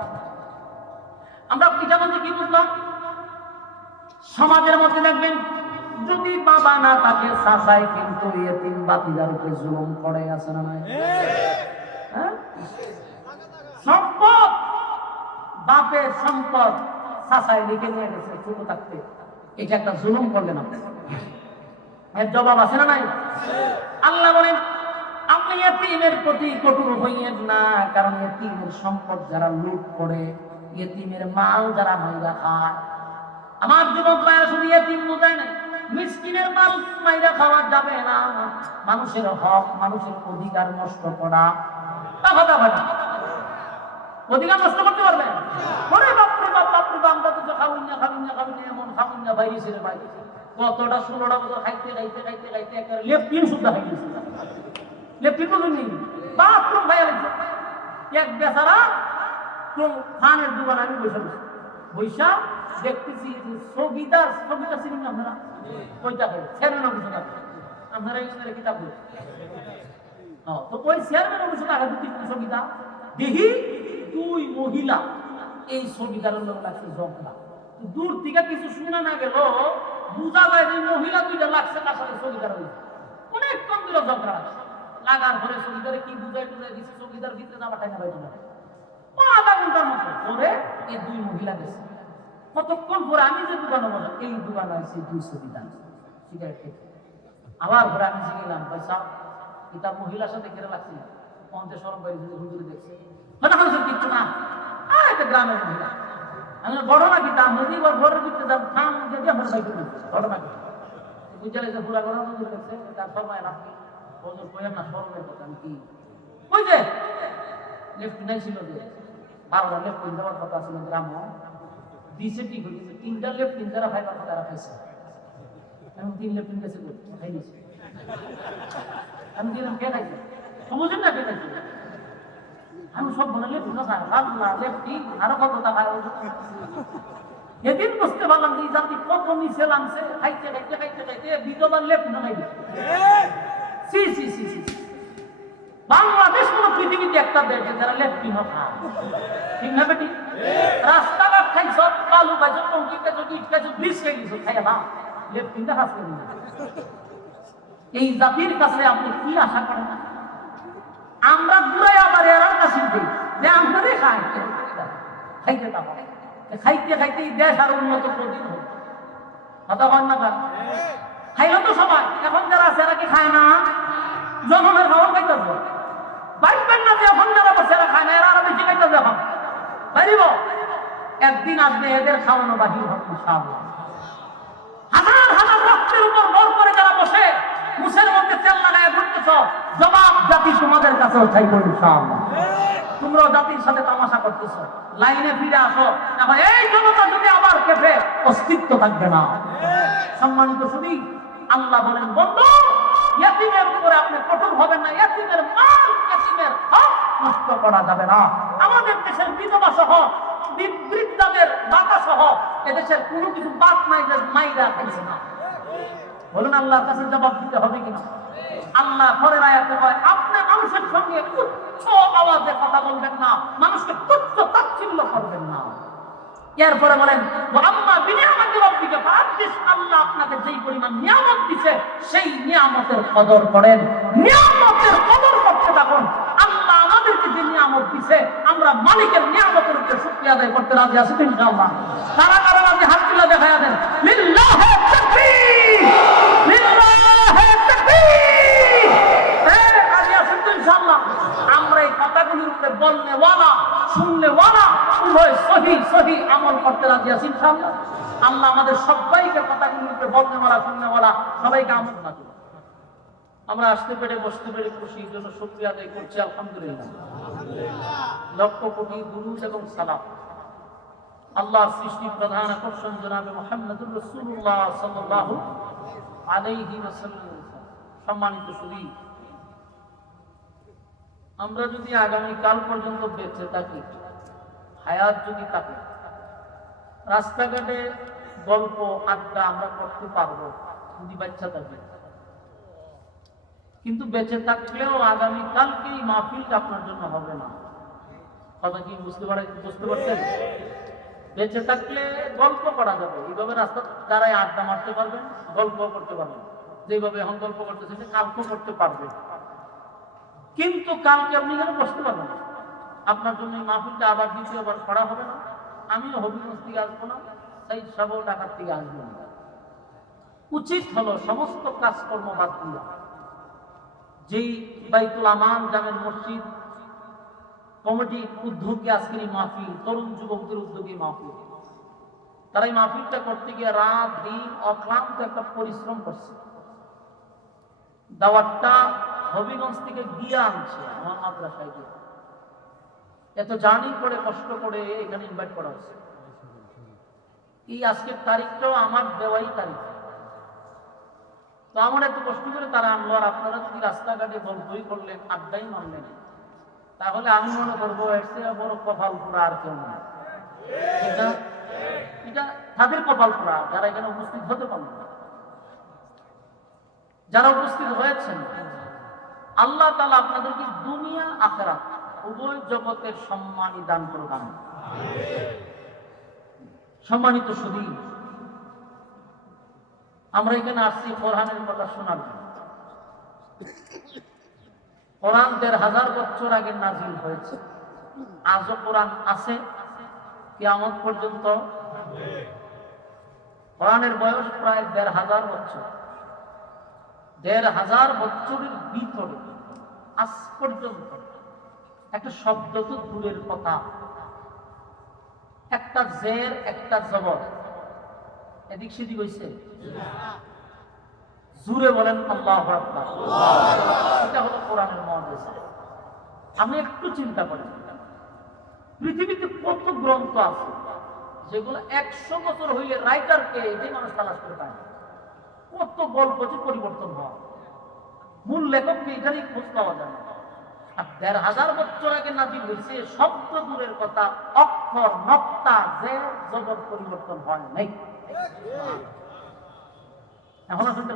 আমরা এটা বলতে কি বুঝলাম সমাজের মধ্যে দেখবেন যদি বাবা না থাকে চাচাই কিন্তু ইয়তিম বাতিজার উপরে জুলুম করে আছে না নাই হ্যাঁ সম্পদ বাপের সম্পদ চাচাই লিখে নিয়ে গেছে ছোট থাকতে এটা একটা জুলুম করলেন আপনি এর জবাব আছে না নাই আল্লাহ বলেন আপনি ইয়তিমের প্রতি কঠোর হইয়েন না কারণ ইয়তিমের সম্পদ যারা লুট করে ইয়তিমের মাল যারা মাইরা খায় আমার যুবক ভাইরা শুধু ইয়তিম বোঝায় না মিসকিনের মাল মাইরা খাওয়া যাবে না মানুষের হক মানুষের অধিকার নষ্ট করা তা কথা বলে অধিকার নষ্ট করতে পারবেন ওরে বাপরে বাপ বাপরে বাপ আমরা তো খাবুন না এমন খাবুন না বাইরে ছেড়ে বাইরে কতটা 16টা বছর খাইতে খাইতে খাইতে খাইতে একটা লেপটিন শুদ্ধ খাই গেছে লেপটিন বুঝুননি বাথরুম খাইয়া লাগছে এক বেচারা তো খানের দোকান আমি বৈশা দেখতেছি সগীতা ছিলেন আপনারা ওইটা খাই ছেড়ে না বুঝে আপনারা এই কিতাব তো ওই চেয়ারম্যান অবশ্য টাকা দিতে সগীতা দেখি দুই মহিলা এই সগীতার লোক লাগছে জগলা দূর থেকে কিছু শুনে না গেল বুঝা যায় যে মহিলা দুইটা লাগছে তার সাথে সগীতার অনেক কম দিল ঝগড়া লাগার পরে সগীতারে কি বুঝাই দিচ্ছে সগীতার ভিতরে যাওয়া টাইনা বাইতে না আধা ঘন্টার মতো পরে এই দুই মহিলা গেছে কতক্ষণ পরে আমি যে দোকানে বসে এই দোকানে আছে দুই সগীতা সিগারেট খেতে আবার ঘরে আমি শিখলাম পয়সা এটা মহিলার সাথে কেটে লাগছে পঞ্চাশ সরম বাড়ি হুজুরে দেখছে কিছু না এটা গ্রামের মহিলা আমি ঘটনা কি দাম যদি ঘরের ভিতরে যাম থাম যদি আমার বাইক ঘটনা কি বুঝলে যে পুরা ঘটনা হুজুর দেখছে তার সময় না হুজুর কইেন না সরমের কথা আমি কি ওই যে লেফট নাই ছিল যে 12টা লেফট দেওয়ার কথা ছিল গ্রাম দিছে ঠিক হয়েছে 3টা লেফট যারা খাইবার কথা তারা খাইছে আমি 3 লেফট গেছে খাই নিছি আমি দিলাম কে খাইছে বুঝেন না কে খাইছে আমি সব বলে লেফট না আল্লাহ লেফটি আরো কত টাকা এদিন বুঝতে পারলাম যে জাতি কত নিচে নামছে খাইতে খাইতে খাইতে খাইতে বিধবার লেফট না খাইবে সি সি সি সি বাংলাদেশ কোনো পৃথিবীতে একটা দেশ যারা লেফটি না খায় ঠিক না বেটি রাস্তাঘাট খাইছ কালু খাইছ টঙ্কি খাইছ ইট খাইছ ব্রিজ খাইছ খাইয়া না লেফটি না খাস এই জাতির কাছে আপনি কি আশা করেন আমরা ঘুরাই আবার এরার কাছে দিই যে আমাদের খাইতে থাকো খাইতে খাইতে দেশ আর উন্নত প্রতিদিন হবে কথা বল না খাইলো তো সবাই এখন যারা আছে এরা কি খায় না জনমের খাবার খাইতেছে বাইবেন না যে এখন যারা বসে এরা খায় না এরা আরো বেশি খাইতেছে এখন পারিব একদিন আসবে এদের খাওয়ানো বাহির হবে ইনশাআল্লাহ হাজার হাজার রক্তের উপর ভর করে যারা বসে মুখের মধ্যে তেল লাগায় ঘুরতেছ জবাব জাতি তোমাদের কাছে চাইব ইনশাআল্লাহ তোমরাও জাতির সাথে তামাশা করতেছো লাইনে ফিরে আসো এখন এই জনতা যদি আবার কেঁপে অস্তিত্ব থাকবে না সম্মানিত শুধু আল্লাহ বলেন বন্ধু ইয়াতিমের উপরে আপনি কঠোর হবেন না ইয়াতিমের মাল ইয়াতিমের হক নষ্ট করা যাবে না আমাদের দেশের বিধবা সহ বৃদ্ধাদের বাতা সহ এদেশের কোনো কিছু বাদ নাই যে মাইরা খাইছে না বলুন আল্লাহর কাছে জবাব দিতে হবে কিনা আল্লাহ পরের আয়াতে কয় আপনি মানুষের সঙ্গে উচ্চ আওয়াজে কথা বলবেন না মানুষকে তুচ্ছ তাচ্ছিল্য করবেন না এরপরে বলেন আম্মা বিনিয়ামতি রাব্বিকা ফাহাদ্দিস, আল্লাহ আপনাকে যেই পরিমাণ নিয়ামত দিয়েছে সেই নিয়ামতের কদর করেন, নিয়ামতের কদর করতে থাকুন। আল্লাহ আমাদেরকে যে নিয়ামত দিয়েছে আমরা মালিকের নিয়ামতের উপরে শুকরিয়া আদায় করতে রাজি আছি ইনশাআল্লাহ। কারা কারা রাজি হাত তুলে দেখায়া দেন। লিল্লাহি তাকবীর, লিল্লাহি তাকবীর। রাজি আছি ইনশাআল্লাহ। আমরা এই কথাগুলোর উপরে বলনেওয়ালা শুননেওয়ালা উভয় সহি সহি আমল করতে রাজি আছি ইনশাআল্লাহ। আল্লাহ আমাদের সবাইকে কথাগুলোর উপরে বলনেওয়ালা শুননেওয়ালা সবাইকে আমল না করুন। আমরা আসতে পেরে বসতে পেরে খুশি, এই জন্য শুকরিয়া আদায় করছি আলহামদুলিল্লাহ। লক্ষ কোটি দুরূদ এবং সালাম আল্লাহর সৃষ্টি প্রধান আকর্ষণ জনাবে মুহাম্মদুর রাসূলুল্লাহ সাল্লাল্লাহু আলাইহি ওয়াসাল্লাম। সম্মানিত সুধী, আমরা যদি আগামী কাল পর্যন্ত বেঁচে থাকি, হায়াত যদি থাকে, রাস্তাঘাটে গল্প আড্ডা আমরা করতে পারবো যদি বাচ্চা থাকে। কিন্তু বেঁচে থাকলেও আগামী কালকে এই মাহফিলটা আপনার জন্য হবে না। কথা কি বুঝতে পারছেন? বেঁচে থাকলে গল্প করা যাবে, এইভাবে রাস্তা দ্বারাই আড্ডা মারতে পারবেন, গল্প করতে পারবেন, যেভাবে এখন গল্প করতেছেন কালকে করতে পারবেন। কিন্তু কালকে আপনি এখানে বসতে পারবেন না, আপনার জন্য এই মাহফিলটা আবার দ্বিতীয়বার করা হবে না। আমিও হবিগঞ্জ থেকে আসবো না, সাইদ সাহেব ঢাকার থেকে আসবো না। উচিত হলো সমস্ত কাজকর্ম বাদ দিয়ে যেই বাইতুল আমান জামের মসজিদ কমিটি উদ্যোগে আজকের এই মাহফিল, তরুণ যুবকদের উদ্যোগে মাহফিল, তারা এই মাহফিলটা করতে গিয়ে রাত দিন অক্লান্ত একটা পরিশ্রম করছে। দাওয়াতটা হবিগঞ্জ থেকে গিয়ে আনছে আমার মাদ্রাসায় গিয়ে, এত জার্নি করে কষ্ট করে এখানে ইনভাইট করা হচ্ছে। এই আজকের তারিখটাও আমার দেওয়াই তারিখ, তো আমার এত কষ্ট করে তারা আনলো। আর আপনারা যদি রাস্তাঘাটে গল্পই করলেন, আড্ডাই মানলেন, তাহলে আমি মনে করবো এর চেয়ে বড় কপাল পোড়া আর কেউ না। এটা তাদের কপাল পোড়া যারা এখানে উপস্থিত হতে পারল না। যারা উপস্থিত হয়েছেন, আল্লাহ তাআলা আপনাদেরকে দুনিয়া আখিরাত উভয় জগতের সম্মানী দান করুন। সম্মানিত সুধী, আমরা এখানে আসছি কোরআনের কথা শোনার জন্য। কোরআন ১৫০০ বছর আগে নাজিল হয়েছে, আজও কোরআন আছে কিয়ামত পর্যন্ত। কোরআনের বয়স প্রায় ১৫০০ বছর। ১৫০০ বছরের ভিতরে আজ পর্যন্ত একটা শব্দ তো দূরের কথা, একটা জের একটা জবর এদিক সেদিক হয়েছে? জুড়ে বলেন আল্লাহু আকবার। এটা হলো কোরআনের মুআজিজা। আমি একটু চিন্তা করি, পৃথিবীতে কত গ্রন্থ আছে যেগুলো ১০০ বছর হইলে রাইটারকে এটাই মানুষ তালাশ করে পায় না। কত গল্প যে পরিবর্তন হয়, মূল লেখককে এখানেই খোঁজ পাওয়া যায় না। আর ১৫০০ বছর আগে নাজিল হয়েছে, শব্দ দূরের কথা, অক্ষর নক্তা যে জগৎ পরিবর্তন হয় নাই। এখন আসলে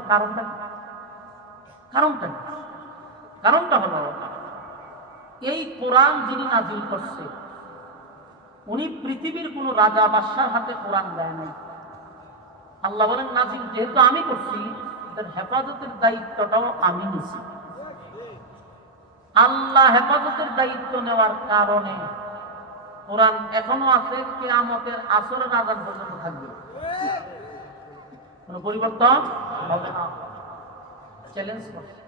কারণটা হলো এই কোরআন যিনি নাজিল করছে উনি পৃথিবীর কোন রাজা বাদশার হাতে কোরআন দেয় নাই। আল্লাহ বলেন নাজিল যেহেতু আমি করছি, তার হেফাজতের দায়িত্বটাও আমি নিছি। আল্লাহ হেফাজতের দায়িত্ব নেওয়ার কারণে কোরআন এখনো আছে, কিয়ামতের আসরের আযান পর্যন্ত থাকবে, কোনো পরিবর্তন হবে না। চ্যালেঞ্জ করছে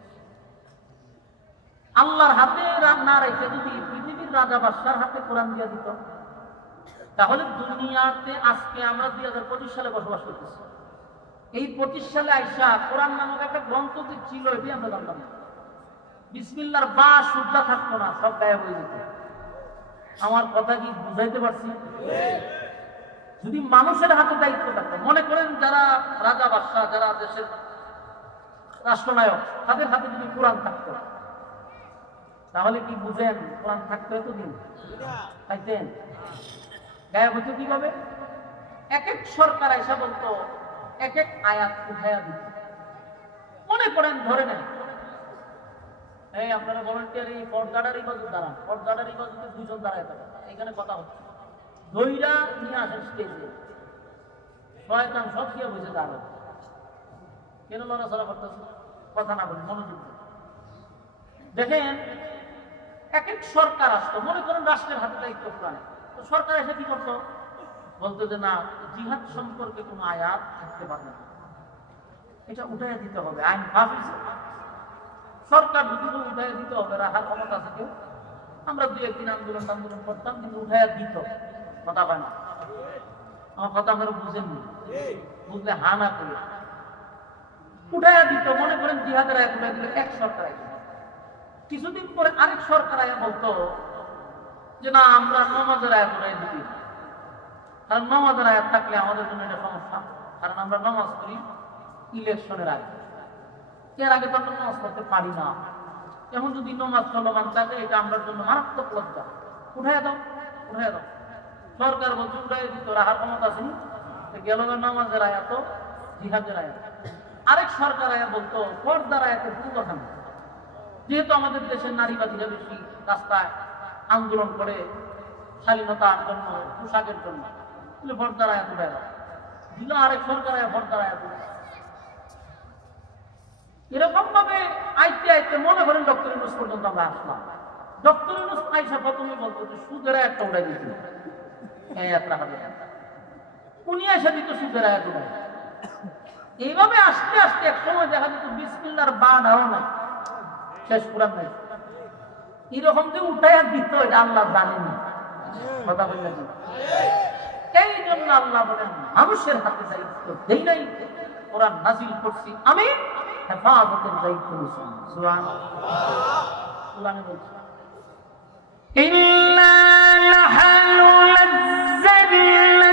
আল্লাহর হাতে না রেখে যদি পৃথিবীর রাজা বাদশার হাতে কোরআন দিয়ে দিত, তাহলে দুনিয়াতে আজকে আমরা 2025 সালে বসবাস করতেছি। এই 25 সালে আইসা কোরআন নামক একটা গ্রন্থ যে ছিল এটি আমরা জানতাম না। বিসমিল্লাহর বা সুদ্ধা থাকতো না, সব গায়েব হয়ে যেত। আমার কথা কি বুঝাইতে পারছি? যদি মানুষের হাতে দায়িত্ব থাকতো, মনে করেন যারা রাজা বাদশাহ, যারা দেশের রাষ্ট্রনায়ক, তাদের হাতে যদি কোরআন থাকতো, তাহলে কি বুঝেন কোরআন থাকতো এতদিন? পাইতেন? গায়েব হতো কিভাবে? এক এক সরকার আইসা বলতো, এক এক আয়াত উঠাইয়া দিত। মনে করেন ধরে নেন এই আপনারা ভলান্টিয়ার এই পর্দাটার ইবাদত দাঁড়ান, পর্দাটার ইবাদতে 2 জন দাঁড়ায় থাকে, এখানে কথা হচ্ছে দইরা নিয়ে আসেন স্টেজে, শয়তান সব খেয়ে বসে দাঁড়াবে। কেন লড়াচড়া করতেছে? কথা না বলি, মনোযোগ দিন। দেখেন এক এক সরকার আসতো, মনে করেন রাষ্ট্রের হাতে দায়িত্ব পুরানে, তো সরকার এসে কি করতো? বলতো যে না, জিহাদ সম্পর্কে কোনো আয়াত থাকতে পারে না, এটা উঠাইয়া দিতে হবে, আইন পাস হয়েছে, সরকার যদি উঠাইয়া দিতে হবে, রাখার ক্ষমতা থাকে। আমরা দুই একদিন আন্দোলন করতাম, কিন্তু উঠাইয়া দিত, কথা হয় না। আমার কথা আপনারা বুঝেননি, বুঝলে হা না করে উঠাইয়া দিত। মনে করেন জিহাদের আয়াত উঠাই দিলে এক সরকার আইত, কিছুদিন পরে আরেক সরকার আয়া বলতো যে না, আমরা নমাজের আয়াত উঠাই দিবি, কারণ নমাজের আয়াত থাকলে আমাদের জন্য এটা সমস্যা, কারণ আমরা নমাজ করি ইলেকশনের আগে, এর আগে তো আমরা নমাজ করতে পারি না। এখন যদি নমাজ চলমান থাকে, এটা আমার জন্য মারাত্মক লজ্জা, উঠাই দাও, উঠাই দাও। সরকার বলছে উঠাই দিত, রাখার ক্ষমতা আছে, গেল নামাজের আয়াত, জিহাদের আয়াত। আরেক সরকার আয়া বলতো পর্দার আয়াতের কোনো কথা নেই, যেহেতু আমাদের দেশের নারীবাদীরা বেশি রাস্তায় আন্দোলন করে স্বাধীনতার জন্য, পোশাকের জন্য, পর্দার আয়াত উঠাই দাও দিল। আরেক সরকার আয়া পর্দার আয়াত উঠায়। এরকম ভাবে আইতে আইতে মনে করেন ডক্টর ইউনূস পর্যন্ত আমরা আসলাম। ডক্টর ইউনূস আইসা প্রথমে বলতো যে সুদের একটা উঠাই দিত, উনি এসে দিত সুদের আয়াত উঠাই। এইভাবে আস্তে আস্তে এক সময় দেখা যেত বিসমিল্লাহর বা নাও না, শেষ কোরআন নাই, এরকম যে উঠাইয়া দিত, এটা আল্লাহ জানেন, কথা বললেন। এই জন্য আল্লাহ বলেন মানুষের হাতে দায়িত্ব দেই নাই, কোরআন নাজিল করছি আমি, হেফাজতের দায়িত্ব নিছি। সুবহানাল্লাহ, কোরআনে বলছে ইন্না লাহানু নাযালনা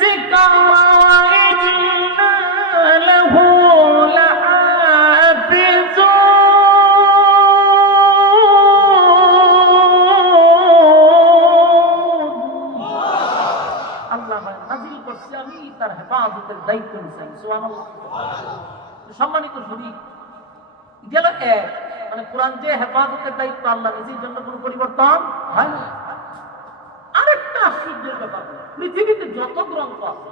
যিকরা ওয়া ইন্না লাহু লাহাফিজুন। আল্লাহ নাজিল করছি আমি, তার হেফাজতের দায়িত্ব নিছি। সুবহানাল্লাহ। সম্মানিত শুনি গেল এক, মানে কোরআন যে হেফাজতের দায়িত্ব আল্লাহ নিজের জন্য কোনো পরিবর্তন হয় না। আরেকটা আশ্চর্যের ব্যাপার, পৃথিবীতে যত গ্রন্থ আছে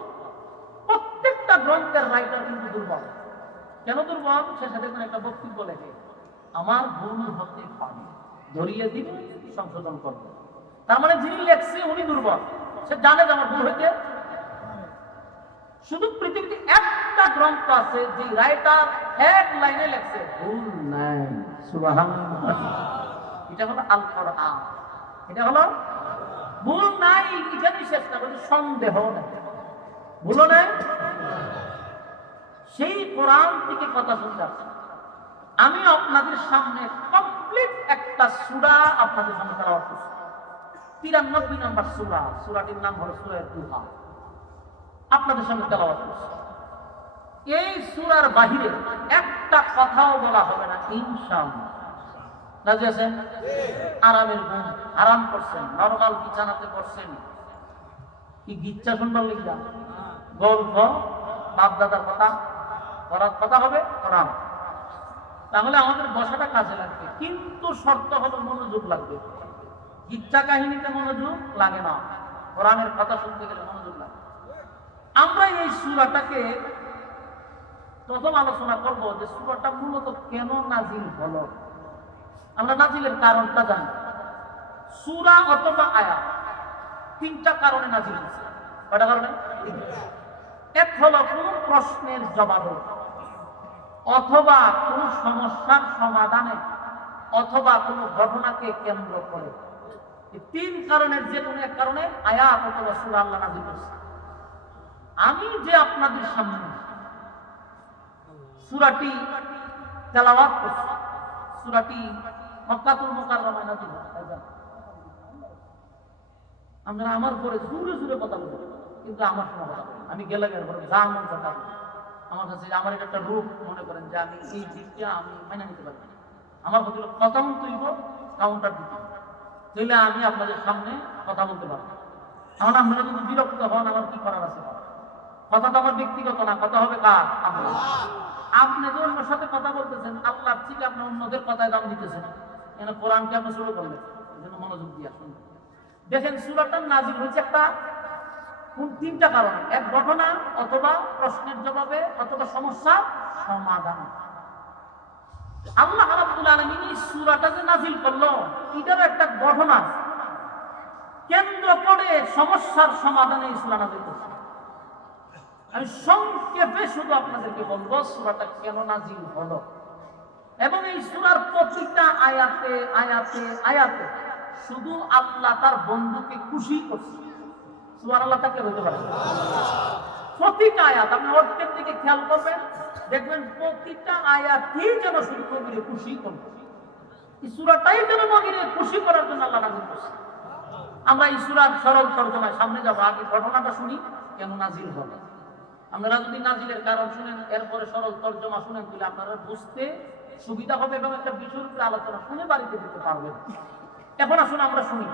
প্রত্যেকটা গ্রন্থের রাইটার কিন্তু দুর্বল। কেন দুর্বল? সে সাথে একটা বক্তব্য লেখে, আমার ভুল হতে পারে, ধরিয়ে দিন, সংশোধন করবে। তার মানে যিনি লেখছে উনি দুর্বল, সে জানে যে আমার ভুল হইতে। শুধু পৃথিবীতে একটা গ্রন্থ আছে যে রাইটার এক লাইনে লেখছে ভুল নাই। সুবহানাল্লাহ। এটা হলো আল কোরআন। এটা হলো ভুল নাই, এখানেই শেষ না, বলছে সন্দেহ নাই, ভুল নাই। সেই কোরআন থেকে কথা শুনতে আসছে। আমি আপনাদের সামনে কমপ্লিট একটা সূরা আপনাদের সামনে তেলাওয়াত করছি, 93 নম্বর সূরা, সূরাটির নাম হলো সূরা দুহা। আপনাদের সামনে তেলাওয়াত করছি। এই সূরার বাহিরে একটা কথাও বলা হবে না ইনশাআল্লাহ। রাজি আছেন? আরামের ঘুম আরাম করছেন, নরমাল বিছানাতে করছেন, কি গিচ্ছা শুনবার লিখা, গল্প, বাপ দাদার কথা করার কথা হবে আরাম। তাহলে আমাদের বসাটা কাজে লাগবে, কিন্তু শর্ত হলো মনোযোগ লাগবে। গিচ্ছা কাহিনীতে মনোযোগ লাগে না, কোরআনের কথা শুনতে গেলে মনোযোগ লাগে। আমরা এই সূরাটাকে প্রথম আলোচনা করব যে সূরাটা মূলত কেন নাজিল হলো। আমরা নাজিলের কারণটা জানি। সূরা অথবা আয়াত তিনটা কারণে নাজিল হয়েছে। কয়টা কারণে? এক হলো কোন প্রশ্নের জবাবে, অথবা কোন সমস্যার সমাধানে, অথবা কোন ঘটনাকে কেন্দ্র করে। এই তিন কারণের যে কোনো এক কারণে আয়াত অথবা সূরা আল্লাহ নাজিল করেছে। আমি যে আপনাদের সামনে সূরাটি তেলাওয়াত করছি, সূরাটি মক্কাতুল মুকাররমায় নাযিল হয়েছে। আমরা আমার পরে জোরে জোরে কথা বলবো, কিন্তু আমার শোনা কথা বলবো। আমি গেলে গেলে যা মন কথা আমার কাছে, আমার এটা একটা রূপ মনে করেন যে আমি এই দিকটা আমি মাইনা নিতে পারি। আমার প্রতি কথা তুলব, কাউন্টার দিতে, তাহলে আমি আপনাদের সামনে কথা বলতে পারবো। এখন আপনারা যদি বিরক্ত হন, আমার কি করার আছে? কথা তো আমার ব্যক্তিগত না, কথা হবে কার? আল্লাহ। আপনি যে অন্যের সাথে কথা বলতেছেন, আল্লাহর থেকে আপনি অন্যদের কথায় দাম দিতেছেন, এখানে কোরআনকে আপনি শুরু করলেন। এই জন্য মনোযোগ দিয়ে শুনুন। দেখেন সূরাটা নাজিল হয়েছে একটা কোন তিনটা কারণে, এক ঘটনা, অথবা প্রশ্নের জবাবে, অথবা সমস্যা সমাধান। আল্লাহ রাব্বুল আলামিন এই সূরাটা যে নাযিল করলো, এটার একটা ঘটনা কেন্দ্র করে সমস্যার সমাধানে এই সূরা নাযিল করছে। আমি সংক্ষেপে শুধু আপনাদেরকে বলবো সূরাটা কেন নাযিল হলো, এবং এই সূরার প্রতিটা আয়াতে আয়াতে আয়াতে শুধু আল্লাহ তার বন্ধুকে খুশি করছে। সুবহানাল্লাহ থাকলে হতে পারে। প্রতিটা আয়াত আপনি অর্থের দিকে খেয়াল করবেন, দেখবেন প্রতিটা আয়াতই যেন শুধু নবীকে খুশি করবে। এই সূরাটাই যেন নবীকে খুশি করার জন্য আল্লাহ নাযিল করছে। আমরা এই সূরার সরল তরজমায় সামনে যাব, আগে ঘটনাটা শুনি কেন নাযিল হলো। আপনারা যদি নাযিলের কারণ শুনেন, এরপরে সরল তরজমা শুনেন, তাহলে আপনারা বুঝতে সুবিধা হবে এবং একটা বিষয়ের উপরে আলোচনা শুনে বাড়িতে দিতে পারবেন। এখন আসুন আমরা শুনি।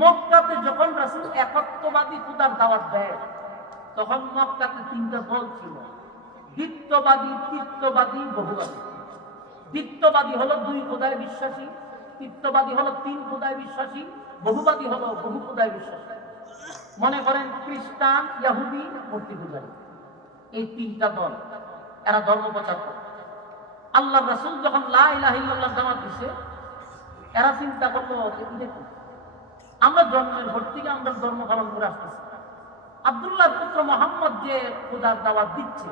মক্কাতে যখন রাসূল একত্ববাদী খোদার দাওয়াত দেয়, তখন মক্কাতে তিনটা দল ছিল: দ্বিত্ববাদী, তৃত্ববাদী, বহুবাদী। দ্বিত্ববাদী হলো দুই খোদায় বিশ্বাসী, তৃত্ববাদী হলো তিন খোদায় বিশ্বাসী, বহুবাদী হলো বহু খোদায় বিশ্বাসী। মনে করেন খ্রিস্টান, ইহুদি, মূর্তি পূজারী, এই তিনটা দল, এরা ধর্ম প্রচার করে। আল্লাহ রাসূল যখন লা ইলাহা ইল্লাল্লাহ দাওয়াত দিছে, এরা চিন্তা করলো যে আমরা জন্মের ভোর থেকে আমরা ধর্ম পালন করে আসতেছি, আব্দুল্লাহর পুত্র মুহাম্মদ যে খোদার দাওয়াত দিচ্ছে,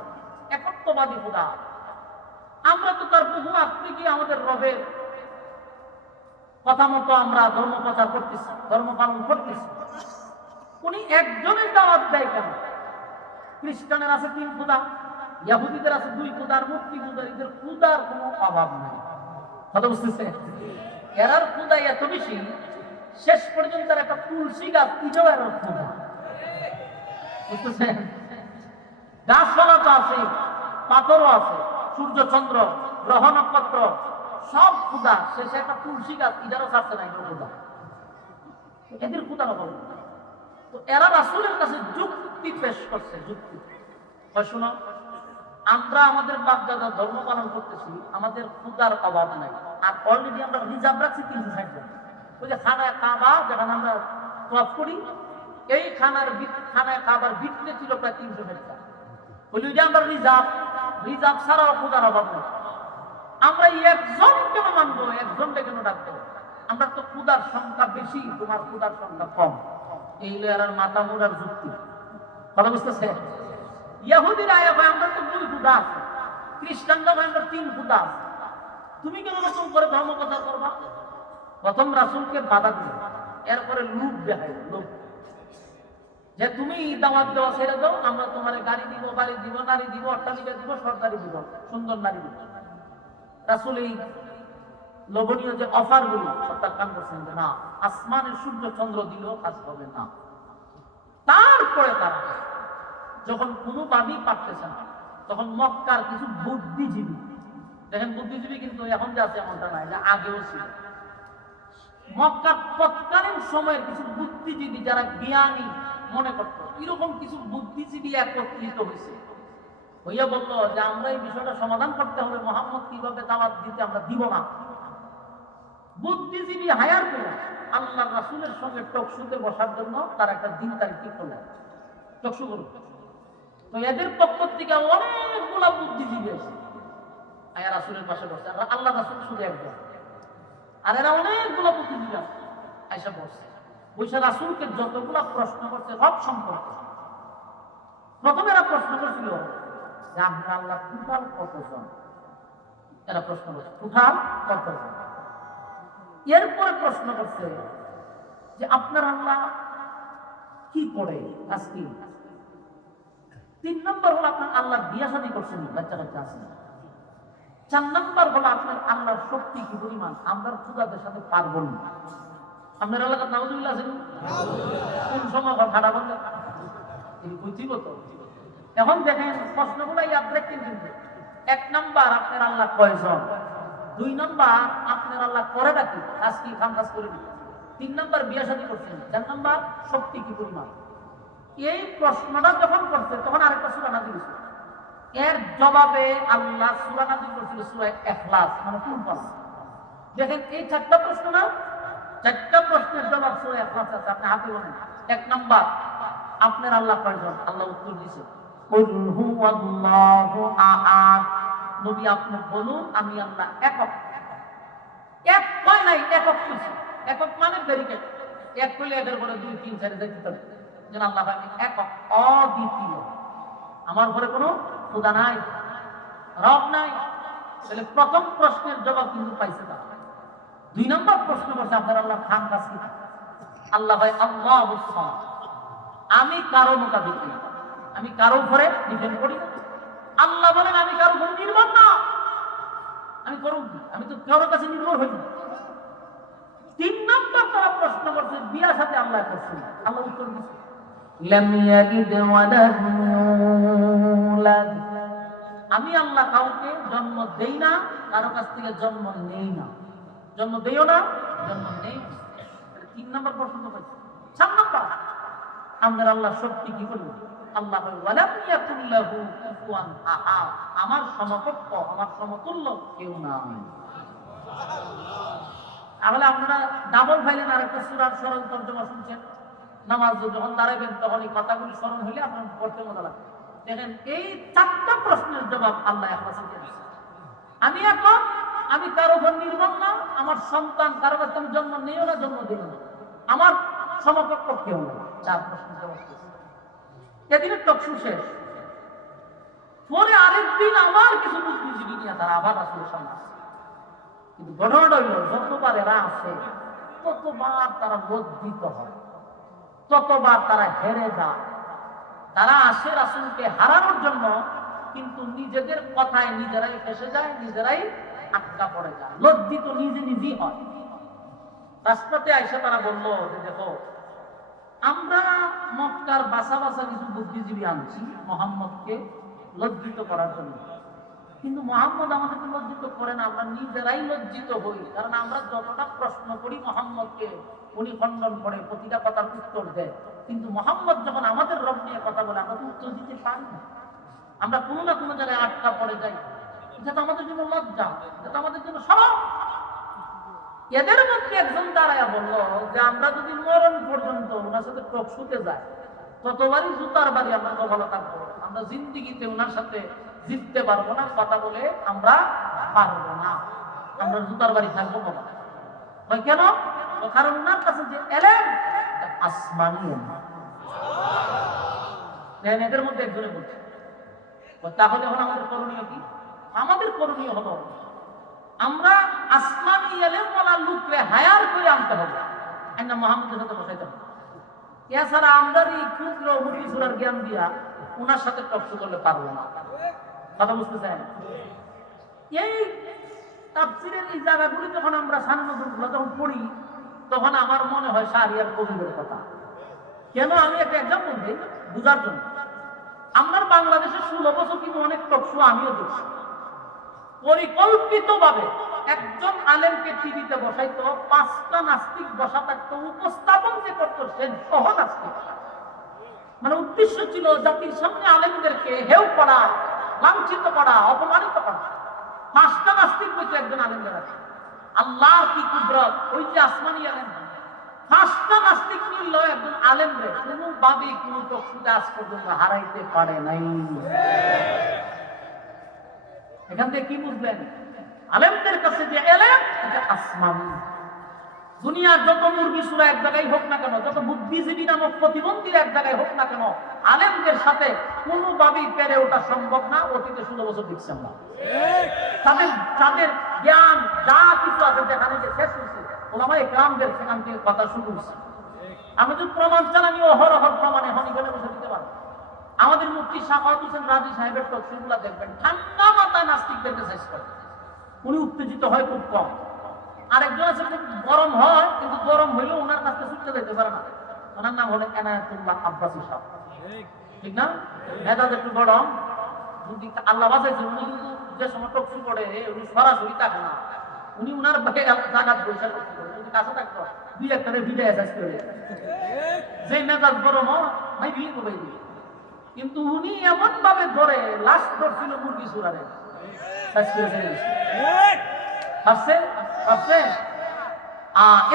একত্ববাদী খোদা, আমরা তো তার বহু আগ থেকে আমাদের রবের কথা মতো আমরা ধর্ম প্রচার করতেছি, ধর্ম পালন করতেছি, উনি একজনের দাওয়াত দেয় কেন? খ্রিস্টানের আছে তিন খোদা, ইহুদিদের আছে দুই খোদার, মূর্তি পূজারীদের খোদার কোনো অভাব নাই। কথা বুঝতেছে? এরার খোদা এত বেশি, শেষ পর্যন্ত একটা তুলসী গাছ এটাও এরার খোদা। বুঝতেছেন? গাছপালা তো আছে, পাথরও আছে, সূর্য চন্দ্র গ্রহ নক্ষত্র সব খোদা, শেষে একটা তুলসী গাছ এটারও ছাড়ছে না, এটা খোদা। এদের খোদা হবে। তো এরা রাসূলের কাছে যুক্তি পেশ করছে, যুক্তি। শোনো, আমরা আমাদের বাপদাদা ধর্ম পালন করতেছি, আমাদের খোদার অভাব নাই, আর অলরেডি আমরা রিজার্ভ রাখছি 360 জন। ওই যে খানায় কাবা, যেখানে আমরা তওয়াফ করি, এই খানায় কাবার ভিতরে ছিল প্রায় 360 জন। বলি যে আমরা রিজার্ভ ছাড়াও খোদার অভাব নেই। আমরা একজন কেন মানবো, একজনকে কেন ডাকবো? আমরা তো খোদার সংখ্যা বেশি, তোমার খোদার সংখ্যা কম। এই এরার মাথা মোড়ার যুক্তি। কথা বুঝতেছে? ইহুদিরা আমরা তো দুই খোদা আছে, খ্রিস্টানরা আমরা তিন খোদা আছে, তুমি কেন নতুন করে ধর্ম প্রচার করবা? প্রথম রাসূলকে বাধা দিল, এরপরে লোভ দেখাই, লোভ, যে তুমি দাওয়াত দেওয়া ছেড়ে দাও, আমরা তোমার গাড়ি দিব, বাড়ি দিব, নারী দিব, অট্টালিকা দিব, সরকারি দিব, সুন্দর নারী দিব। রাসূল এই লোভনীয় যে অফার গুলি প্রত্যাখ্যান করছেন, যে না, আসমানের সূর্য চন্দ্র দিলেও কাজ হবে না। তারপরে তারা যখন কোনোভাবেই পারতেছে না, তখন মক্কার কিছু বুদ্ধিজীবী, দেখেন বুদ্ধিজীবী কিন্তু এখন যে আছে এমনটা নাই, যে আগেও ছিল। মক্কার তৎকালীন সময়ের কিছু বুদ্ধিজীবী, যারা জ্ঞানী মনে করত, এরকম কিছু বুদ্ধিজীবী একত্রিত হয়েছে, হইয়া বললো যে আমরা এই বিষয়টা সমাধান করতে হবে, মুহাম্মদ কিভাবে দাওয়াত দিতে আমরা দিব না। বুদ্ধিজীবী হায়ার করে আল্লাহ রাসূলের সঙ্গে টকশুতে বসার জন্য তার একটা দিন তারিখ ঠিক করলেন, টকশু করুন। তো এদের পক্ষ থেকে অনেকগুলা বুদ্ধিজীবী আছে, আয়া রাসূলের পাশে বসে, আল্লাহ রাসূল শুধু একজন, আর এরা অনেকগুলো বুদ্ধিজীবী আছে, আয়েশা বসে বৈশা রাসূলকে যতগুলা প্রশ্ন করছে রব সম্পর্কে। প্রথমে এরা প্রশ্ন করছিল যে আপনার আল্লাহ টোটাল কতজন, এরা প্রশ্ন করছে টোটাল কতজন। এরপরে প্রশ্ন করছে যে আপনার আল্লাহ কি করে, আজকে 3 নম্বর হলো আপনার আল্লাহ বিয়া শাদী করছেন, বাচ্চা কাচ্চা আছে। 4 নম্বর হলো আপনার আল্লাহর শক্তি কি পরিমাণ, আমরা খোদাদের সাথে পারবো না। আপনার এলাকার নাউজুবিল্লাহ আছেন, কোন সময় ভাড়া বললে বুঝিব তো। এখন দেখেন প্রশ্নগুলো কিন্তু 1 নম্বর আপনার আল্লাহ কয়জন, 2 নম্বর আপনার আল্লাহ করে রাখি, কাজ কি খান কাজ করে দিন, 3 নম্বর বিয়া শাদী করছেন, 4 নম্বর শক্তি কি পরিমাণ। এই প্রশ্নটা যখন করছে তখন আরেকটা সূরা নাযিল হয়েছে, এর জবাবে আল্লাহ সূরা নাযিল করেছিল সূরা ইখলাস, মানে কুরআন। দেখেন এই 4টা প্রশ্ন না, 4টা প্রশ্নের জবাব সূরা ইখলাস আছে, আপনি হাতে বলেন। 1 নম্বর আপনার আল্লাহ কয়জন? আল্লাহ উত্তর দিয়েছে কুল হুয়াল্লাহু আহাদ। নবী আপনি বলুন আমি আল্লাহ একক। এক কয় নাই, একক কইছে। একক মানে ব্যারিকেড। এক কইলে এদের পরে 2 3 4 যাইতে পারে। যেন আল্লাহ আমি একক, অদ্বিতীয়, আমার ঘরে কোনো খোদা নাই, রব নাই। তাহলে প্রথম প্রশ্নের জবাব কিন্তু পাইছে না। 2 নম্বর প্রশ্ন করছে আপনার আল্লাহ খান কাছে। আল্লাহ ভাই আল্লাহুস সামাদ, আমি কারো মোকাবিলা করি, আমি কারো উপরে ডিপেন্ড করি না। আল্লাহ বলেন আমি কারো উপর নির্ভর না, আমি করব কি? আমি তো কারোর কাছে নির্ভর হই না। 3 নম্বর তারা প্রশ্ন করছে বিয়ার সাথে আল্লাহ করছে। আল্লাহ উত্তর দিয়েছে লাম ইয়ালিদ ওয়া লাম ইউলাদ, আমি আল্লাহ কাউকে জন্ম দেই না, কারো কাছ থেকে জন্ম নেই না। জন্ম দেইও না, জন্ম নেই। 3 নম্বর প্রশ্ন তো পাইছে। 4 নম্বর আমাদের আল্লাহ শক্তি কি করবে? আল্লাহ বলে ওয়ালাম ইয়াকুল লাহু কুফুয়ান আহাদ, আমার সমকক্ষ, আমার সমতুল্য কেউ নাই। তাহলে আপনারা ডাবল ফাইলেন আরেকটা সূরার সরল তর্জমা শুনছেন। নামাজ যখন দাঁড়াবেন তখন এই কথাগুলি স্মরণ হলে আপনার পড়তে মজা লাগবে। দেখেন এই 4টা প্রশ্নের জবাব আল্লাহ ইখলাসে দিয়েছেন। আমি একক, আমি কারো উপর নির্ভর না, আমার সন্তান কারো কাছে আমি জন্ম নিও না, জন্ম দিও না, আমার সমকক্ষ কেউ নেই। 4 প্রশ্নের জবাব দিয়েছে। এদিনের টকশু শেষ। পরে আরেকদিন আমার কিছু বুদ্ধিজীবী নিয়ে তারা আবার আসলে সামনে আসে। কিন্তু ঘটনাটা হইল যতবার এরা আসে ততবার তারা লজ্জিত হয়, ততবার তারা হেরে যায়। তারা আসে রাসূলকে হারানোর জন্য, কিন্তু নিজেদের কথায় নিজেরাই ফেসে যায়, নিজেরাই আটকা পড়ে যায়, লজ্জিত নিজে নিজেই হয়। রাস্তাতে আইসা তারা বলল যে দেখো আমরা মক্কার বাসা বাসা কিছু বুদ্ধিজীবী আনছি মুহাম্মদকে লজ্জিত করার জন্য, কিন্তু মুহাম্মদ আমাদেরকে লজ্জিত করে না, আমরা নিজেরাই লজ্জিত হই। কারণ আমরা যতটা প্রশ্ন করি মুহাম্মদকে উনি খণ্ডন করে, প্রতিটা কথার উত্তর দেয়, কিন্তু মুহাম্মদ যখন আমাদের রব নিয়ে কথা বলে আমরা তো উত্তর দিতে পারি না। আমরা কোনো না কোনো জায়গায় আটকা পড়ে যাই। এটা তো আমাদের জন্য লজ্জা, এটা তো আমাদের জন্য সরব। এদের মধ্যে একজন দাঁড়ায়া বলল যে আমরা যদি মরণ পর্যন্ত ওনার সাথে টকশুতে যাই ততবারই জুতার বাড়ি আমরা কপালে থাকবো, আমরা জিন্দিগিতে ওনার সাথে জিততে পারবো না, কথা বলে আমরা পারবো না, আমরা জুতার বাড়ি থাকবো বাবা। কেন? কারণ ওনার কাছে যে এলেন আসমানি। এদের মধ্যে একজনে বলছে তাহলে এখন আমাদের করণীয় কি? আমাদের করণীয় হলো আমরা আসমানি এলেমওয়ালা লোককে হায়ার করে আনতে হবে, না মুহাম্মদের সাথে বসাইতে হবে। এছাড়া আমরা এই ক্ষুদ্র মুরগি সুরার জ্ঞান দিয়া ওনার সাথে টকশো করলে পারবো না। কথা বুঝতে চাই? এই তাফসীরের এই জায়গাগুলি যখন আমরা সান্নগুলো যখন পড়ি তখন আমার মনে হয় শাহরিয়ার কবিরের কথা। কেন? আমি একটা এক্সাম্পল দিই বুঝার জন্য। আমার বাংলাদেশে 16 বছর কিন্তু অনেক টকশো আমিও দেখছি। পরিকল্পিতভাবে একজন আলেমকে টিভিতে বসাইতো, 5টা নাস্তিক বসা থাকতো, উপস্থাপন যে করতো সে সহ নাস্তিক। মানে উদ্দেশ্য ছিল জাতির সামনে আলেমদেরকে হেয় করা, লাঞ্ছিত করা, অপমানিত করা। 5টা নাস্তিক বলছে একজন আলেমদের আছে। আল্লাহর কি কুদরত! ওই যে আসমানি আলেম 5টা নাস্তিক মিলল একজন আলেমরে কোনোভাবে কোনো টকশুতে আজ পর্যন্ত হারাইতে পারে নাই। এখান থেকে কি বুঝলেন? আলেমদের কাছে যে এলেম এটা আসমানি। দুনিয়ার যত মুরগি সুরা এক জায়গায় হোক না কেন, যত বুদ্ধিজীবী নামক প্রতিবন্ধীর এক জায়গায় হোক না কেন, আলেমদের সাথে কোনোভাবেই পেরে ওঠা সম্ভব না। অতীতে 16 বছর দেখছি আমরা তাদের জ্ঞান যা কিছু আছে যেখানে যে শেষ হয়েছে ওলামায়ে কেরামদের সেখান থেকে কথা শুরু হয়েছে। আমি যদি প্রমাণ চান আমি অহরহ প্রমাণ এখন এখানে বসে দিতে পারবো। আমাদের মুফতি সাখাওয়াত হোসেন রাজি সাহেবের টকশোগুলো দেখবেন ঠান্ডা মাথায় নাস্তিকদেরকে শেষ করে। উনি উত্তেজিত হয় খুব কম। আরেকজন আছে খুব গরম হয়, কিন্তু গরম হইলেও ওনার কাছে ছুটতে যেতে পারে না। ওনার নাম হলো এনায়েতুল্লাহ আব্বাসী সাহেব, ঠিক না? মেজাজ একটু গরম, যদি আল্লাহ বাঁচাইছে। উনি কিন্তু যে সময় টকশো করে উনি সরাসরি থাকে না, উনি উনার জায়গা বৈশাখ যদি কাছে থাকতো 2-1 ভিডিও শেষ করে যে মেজাজ গরম হয় বিয়ে করে দিবে। কিন্তু উনি এমন ভাবে ধরে লাস্ট ধরছিল মুরগি সুরারে শেষ করে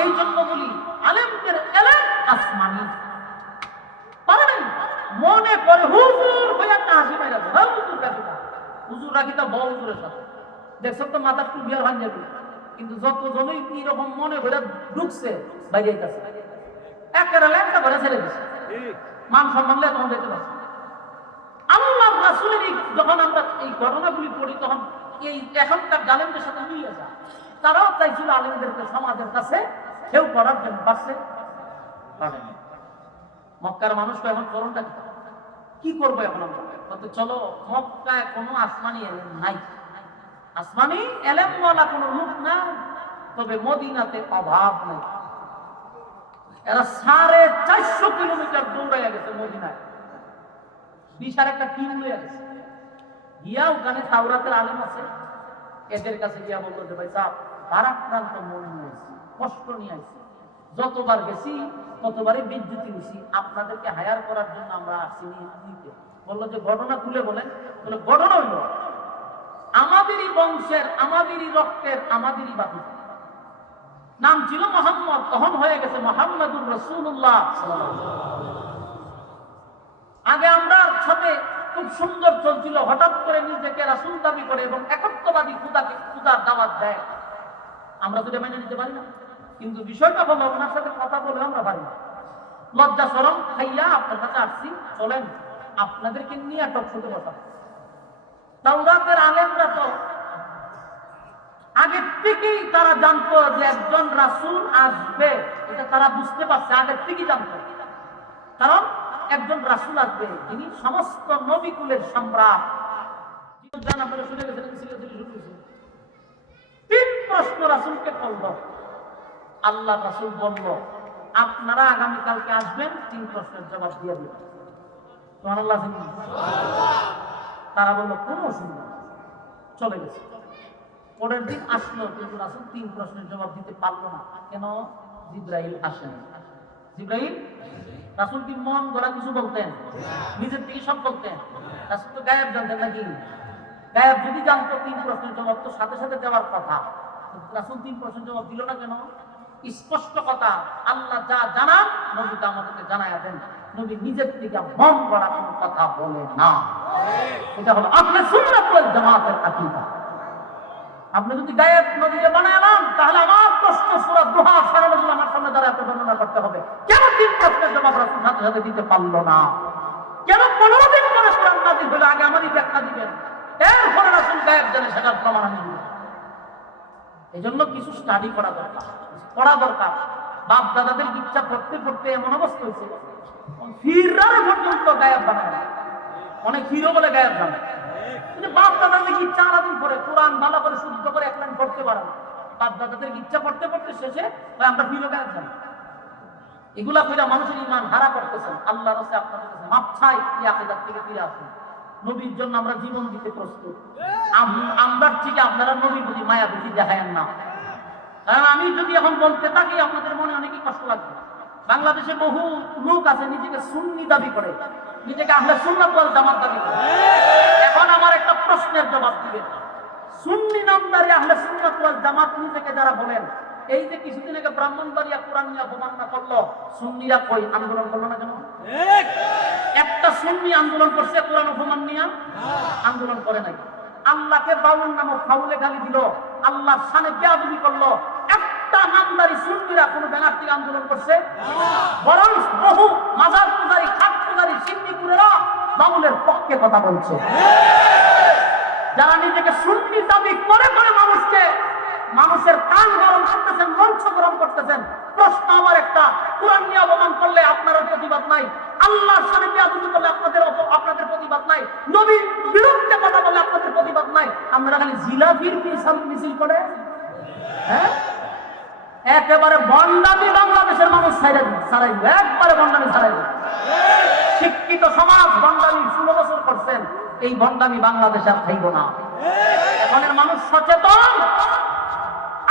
এই জন্য বলি আলেমদের এলেম আসমানি পারে নাই। মনে করে হুজুর হয়ে একটা হাসি মাইরা দেয়, হ্যাঁ হুজুর রাখিতা, হুজুর রাখিতা বউ হুজুরের সাথে দেখছেন তো মাথার টুপি আর ভাঙে দিল, কিন্তু যতজনই এরকম মনে করে ঢুকছে বাইরে কাছে একটা ল্যাংটা করে ছেড়ে দিচ্ছে, মান সম্মান নিয়ে তখন যেতে পারছে। আল্লাহ রাসূলের যখন আমরা এই ঘটনাগুলি পড়ি তখন এই এখনকার জালেমদের সাথে মিলে যায়। তারাও চাইছিল আলেমদেরকে সমাজের কাছে কেউ করার জন্য, পারছে পারেনি। মক্কার মানুষকে এখন করণটা কি করবো এখন আমরা? চলো মক্কায় কোনো আসমানি এলেম নাই, আসমানি এলেমওয়ালা কোনো লোক না, তবে মদিনাতে অভাব নাই। এরা 450 কিলোমিটার দৌড়াইয়া গেছে মদিনায়, বিশাল একটা টিম লইয়া গেছে, গিয়া ওখানে তাওরাতের আলেম আছে, এদের কাছে গিয়া বলতো যে ভাই সাহেব ভারাক্রান্ত মন নিয়ে আসছি, কষ্ট নিয়ে আসছি, যতবার গেছি ততবারই বিদ্যুৎ নিছি, আপনাদেরকে হায়ার করার জন্য আমরা আসছি নিতে। বললো যে ঘটনা খুলে বলেন। বলে ঘটনা হইল আমাদেরই বংশের, আমাদেরই রক্তের, আমাদেরই বাপি, নাম ছিল মোহাম্মদ, তখন হয়ে গেছে মুহাম্মাদুর রাসূলুল্লাহ। আগে আমরা সাথে খুব সুন্দর চলছিল, হঠাৎ করে নিজেকে রাসূল দাবি করে এবং একত্ববাদী খুদার দাওয়াত দেয়, আমরা তো মেনে নিতে পারি না। কিন্তু বিষয়টা হলো ওনার সাথে কথা বলে আমরা পারি না, লজ্জা শরম খাইয়া আপনার কাছে আসছি, চলেন আপনাদেরকে নিয়ে টক শুতে বসা। তাওরাতের আলেমরা তো আগে থেকেই তারা জানতো যে একজন রাসূল আসবে, এটা তারা বুঝতে পারছে, আগে থেকেই জানতো, কারণ একজন রাসূল আসবে যিনি সমস্ত নবীকুলের সম্রাট। আপনারা শুনে গেছেন, তিন প্রশ্ন রাসূলকে করলো, আল্লাহ রাসূল বলল আপনারা আগামীকালকে আসবেন, তিন প্রশ্নের জবাব দিয়ে দিবেন। সুবহানাল্লাহ। তারা বলল কোনো অসুবিধা নেই, চলে গেছে। পরের দিন আসলো, কিন্তু রাসূল তিন প্রশ্নের জবাব দিতে পারলো না। কেন? জিবরাইল আসেন। জিবরাইল রাসূল কি মন গড়া কিছু বলতেন? নিজের থেকে সব বলতেন? রাসূল তো গায়েব জানতেন নাকি? গায়েব যদি জানতো তিন প্রশ্নের জবাব তো সাথে সাথে দেওয়ার কথা, রাসূল তিন প্রশ্নের জবাব দিল না কেন? স্পষ্ট কথা, আল্লাহ যা জানান নবীকে আমাদেরকে জানায়া দেন, নবী নিজের থেকে মন গড়া কোনো কথা বলে না। এটা হলো আহলে সুন্নাত ওয়াল জামাতের আকীদা। আপনি যদি গায়েব নবীকে বানালাম, তাহলে আমার প্রশ্ন সূরা দুহা সারা নজরুল আমার সামনে দ্বারা একটা বর্ণনা করতে হবে, কেন তিন প্রশ্নের জবাব রাসূল সাথে সাথে দিতে পারলো না? কেন 15 দিন পরে কোরআন নাযিল হলো, আগে আমাদের ব্যাখ্যা দিবেন, এরপরে রাসূল গায়েব জানে, সেটার প্রমাণ আমি দিব। এই জন্য কিছু স্টাডি করা দরকার, পড়া দরকার। বাপ দাদাদের ইচ্ছা পড়তে পড়তে এমন অবস্থা হয়েছে, ফিরার পর্যন্ত গায়েব বানায়, অনেক ফিরও বলে গায়েব জানে। বাপ দাদাদের ইচ্ছা আলাদিন করে কোরআন ভালো করে শুদ্ধ করে এক লাইন পড়তে পারে না, বাপ দাদাদের ইচ্ছা পড়তে পড়তে শেষে আমরা ফিরও গায়েব জানি। এগুলা ফিরা মানুষের ঈমান হারা করতেছেন। আল্লাহর কাছে আপনাদের কাছে মাপ চাই, এই আকীদা থেকে ফিরে আসুন। নবীর জন্য আমরা জীবন দিতে প্রস্তুত। আমরা ঠিক আপনারা নবীর প্রতি মায়া বেশি দেখায়েন না। কারণ আমি যদি এখন বলতে থাকি আপনাদের মনে অনেকই কষ্ট লাগবে। বাংলাদেশে বহু লোক আছে নিজেকে সুন্নি দাবি করে, নিজেকে আহলে সুন্নাত ওয়াল জামাত দাবি করে। এখন আমার একটা প্রশ্নের জবাব দিবেন, সুন্নি নামদারি আহলে সুন্নাত ওয়াল জামাত নিজেকে যারা বলেন, এই যে কিছুদিন আগে ব্রাহ্মণবাড়িয়া কোরআন নিয়ে অবমাননা করলো, সুন্নিরা কই আন্দোলন করলো না কেন? একটা সুন্নি আন্দোলন করছে কোরআন অপমান নিয়ে? আন্দোলন করে নাই। আল্লাহকে বাউল নামক ফাউলে গালি দিল, আল্লাহর শানে বেয়াদবি করলো, একটা নামদারি সুন্নিরা কোনো ব্যানার থেকে আন্দোলন করছে? বরং বহু মাজার পূজারী, খাট পূজারী, সিন্নিপুরেরা বাউলের পক্ষে কথা বলছে। যারা নিজেকে সুন্নি দাবি করে করে মানুষের কান গরম করতেছেন, মঞ্চ গরম করতেছেন। প্রশ্ন আমার একটা, কোরআন নিয়ে অপমান করলে আপনার প্রতিবাদ নাই, আল্লাহর সামনে বেয়াদবি করলে আপনাদের প্রতিবাদ নাই, নবীর বিরুদ্ধে কথা বললে আপনাদের প্রতিবাদ নাই। আমরা খালি জিলাপির মিছিল করে, হ্যাঁ, একেবারে ভণ্ডামি বাংলাদেশের মানুষ ছাড়াই, একবারে ভণ্ডামি ছাড়াই। শিক্ষিত সমাজ ভণ্ডামি 16 বছর করছেন, এই ভণ্ডামি বাংলাদেশে আর থাকবে না। এখনের মানুষ সচেতন।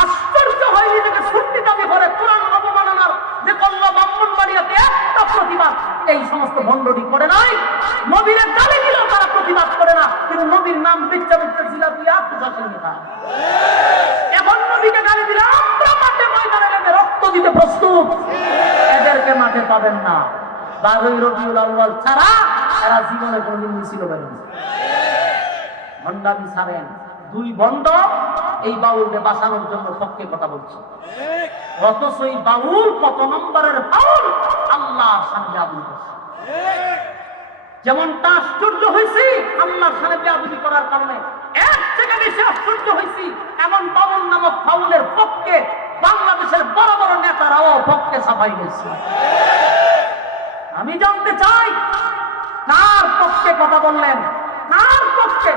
আশ্চর্য হয় নিজেকে সুন্নি দাবি করে কোরআন অবমাননার যে করলো ব্রাহ্মণবাড়িয়াতে একটা প্রতিবাদ এই সমস্ত ভণ্ডটি করে নাই। নবীর গালি দিল তারা প্রতিবাদ করে না, কিন্তু নবীর নাম বিচ্ছা বিচ্ছা জিলাপিয়া প্রশাসন খায়। এখন নবীকে গালি দিলে আমরা মাঠে ময়দানে নেমে রক্ত দিতে প্রস্তুত, এদেরকে মাঠে পাবেন না। 12 রবিউল আউয়াল ছাড়া এরা জীবনে কোনদিন মিছিল করেন ভণ্ডামি ছাড়েন। দুই ভণ্ড এই বাউলকে বাঁচানোর জন্য পক্ষে কথা বলছে, অথচ এই বাউল কত নম্বরের বাউল আল্লাহর সামনে বেয়াদবি করছে। যেমনটা আশ্চর্য হয়েছি আল্লাহর সামনে বেয়াদবি করার কারণে, এক থেকে বেশি আশ্চর্য হয়েছি এমন বাউল নামক ফাউলের পক্ষে বাংলাদেশের বড় বড় নেতারাও পক্ষে সাফাই গেছে। আমি জানতে চাই কার পক্ষে কথা বললেন, কার পক্ষে?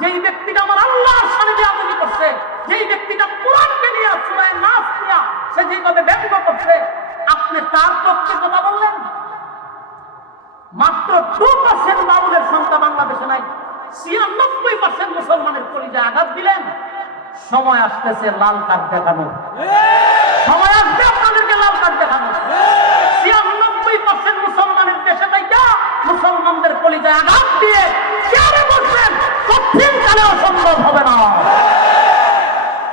যেই ব্যক্তিটা আমার আল্লাহর সামনে বেয়াদবি করছে, যেই ব্যক্তিটা কোরআনকে নিয়ে সূরা নাস নিয়ে সে যেভাবে ব্যঙ্গ করছে, আপনি তার পক্ষে কথা বললেন? মাত্র 2% বাউলের সংখ্যা বাংলাদেশে নাই, 96% মুসলমানের কলিজায় আঘাত দিলেন। সময় আসতেছে লাল কার্ড দেখানো, সময় আসবে আপনাদেরকে লাল কার্ড দেখানো। 96% মুসলমানের দেশে থাইকা মুসলমানদের কলিজায় আঘাত দিয়ে চেয়ারে বসবেন, কঠিন কালেও সম্ভব হবে না।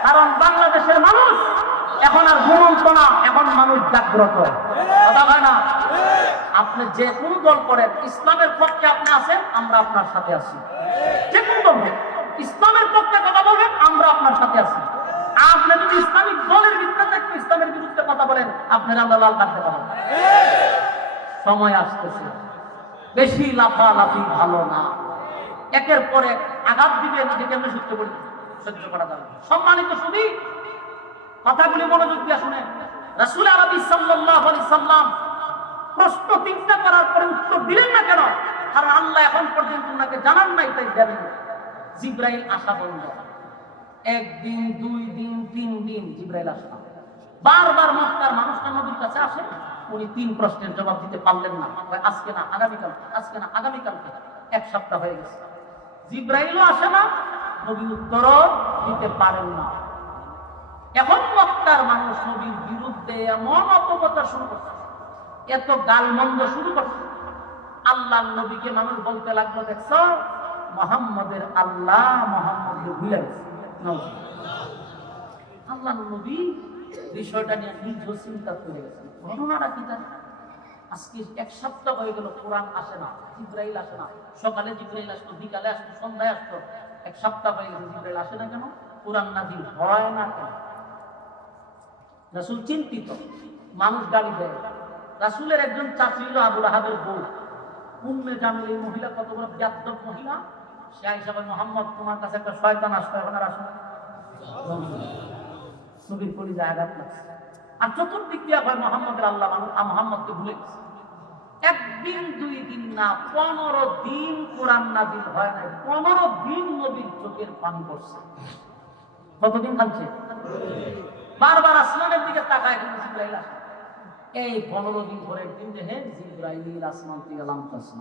কারণ বাংলাদেশের মানুষ এখন আর ঘুমন্ত না, এখন মানুষ জাগ্রত। কথা হয় না? আপনি যে কোন দল করেন, ইসলামের পক্ষে আপনি আছেন, আমরা আপনার সাথে আছি। যে কোন দল ইসলামের পক্ষে কথা বলবেন, আমরা আপনার সাথে আছি। আপনি যদি ইসলামিক দলের বিরুদ্ধে থাকতে ইসলামের বিরুদ্ধে কথা বলেন, আপনার আমরা লাল কার্ড দেখাবো। সময় আসতেছে, বেশি লাফালাফি ভালো না। একের পর এক আঘাত দিবে, নিজেকে আমরা সহ্য করা যাবে। সম্মানিত সুধী, কথাগুলি মনোযোগ দিয়ে শুনেন। রাসূল আরবি সাল্লাল্লাহু আলাইহি সাল্লাম প্রশ্ন চিন্তা করার পরে উত্তর দিলেন না কেন? কারণ আল্লাহ এখন পর্যন্ত ওনাকে জানান নাই, তাই দেবেন। জিবরাইল আসা বন্ধ। একদিন, 2 দিন, 3 দিন জিবরাইল আসা। বারবার মক্কার মানুষটা নবীর কাছে আসে, উনি 3 প্রশ্নের জবাব দিতে পারলেন না। আজকে না আগামীকাল, আজকে না আগামীকালকে। 1 সপ্তাহ হয়ে গেছে, জিবরাইলও আসে না, নবী উত্তরও দিতে পারেন না। এখন মক্কার মানুষ নবীর বিরুদ্ধে এমন অপপ্রচার শুরু করছে, এত গালমন্দ শুরু করছে। আল্লাহ নবীকে মানুষ বলতে লাগলো, দেখছো মুহাম্মদের আল্লাহ মুহাম্মদকে ভুলে গেছে। আল্লাহ নবী বিষয়টা নিয়ে নিজ চিন্তা করে গেছেন। ঘটনাটা কি জানেন? আজকে 1 সপ্তাহ হয়ে গেল, কোরআন আসে না, জিবরাইল আসে না। সকালে জিবরাইল আসতো, বিকালে আসতো, সন্ধ্যায় আসতো। 1 সপ্তাহ হয়ে গেছে, জিবরাইল আসে না কেন? কোরআন নাযিল হয় না কেন? রাসূল চিন্তিত, মানুষ গালি দেয়। রাসূলের একজন চাচী ছিল আবু লাহাবের বউ উম্মে জামিল। এই মহিলা কত বড় বেয়াদব মহিলা! সে আয়েশা বলে, মুহাম্মদ তোমার কাছে একটা শয়তান আসতো, এখন আর আসে না। নবীর কলিজায় আঘাত লাগছে। আর চতুর্দিক দিয়ে ভাই মুহাম্মদের আল্লাহ মুহাম্মদকে ভুলে গেছে। 1 দিন 2 দিন না, 15 দিন কোরআন নাযিল হয় নাই। 15 দিন নবীর চোখের পানি পড়ছে। কতদিন কাঁদছে? বারবার আসমানের দিকে তাকায়, কিন্তু জিবরাইল আসে। এই 15 দিন পরের দিন যে হে জিবরাইল আসমান থেকে নামতেছে।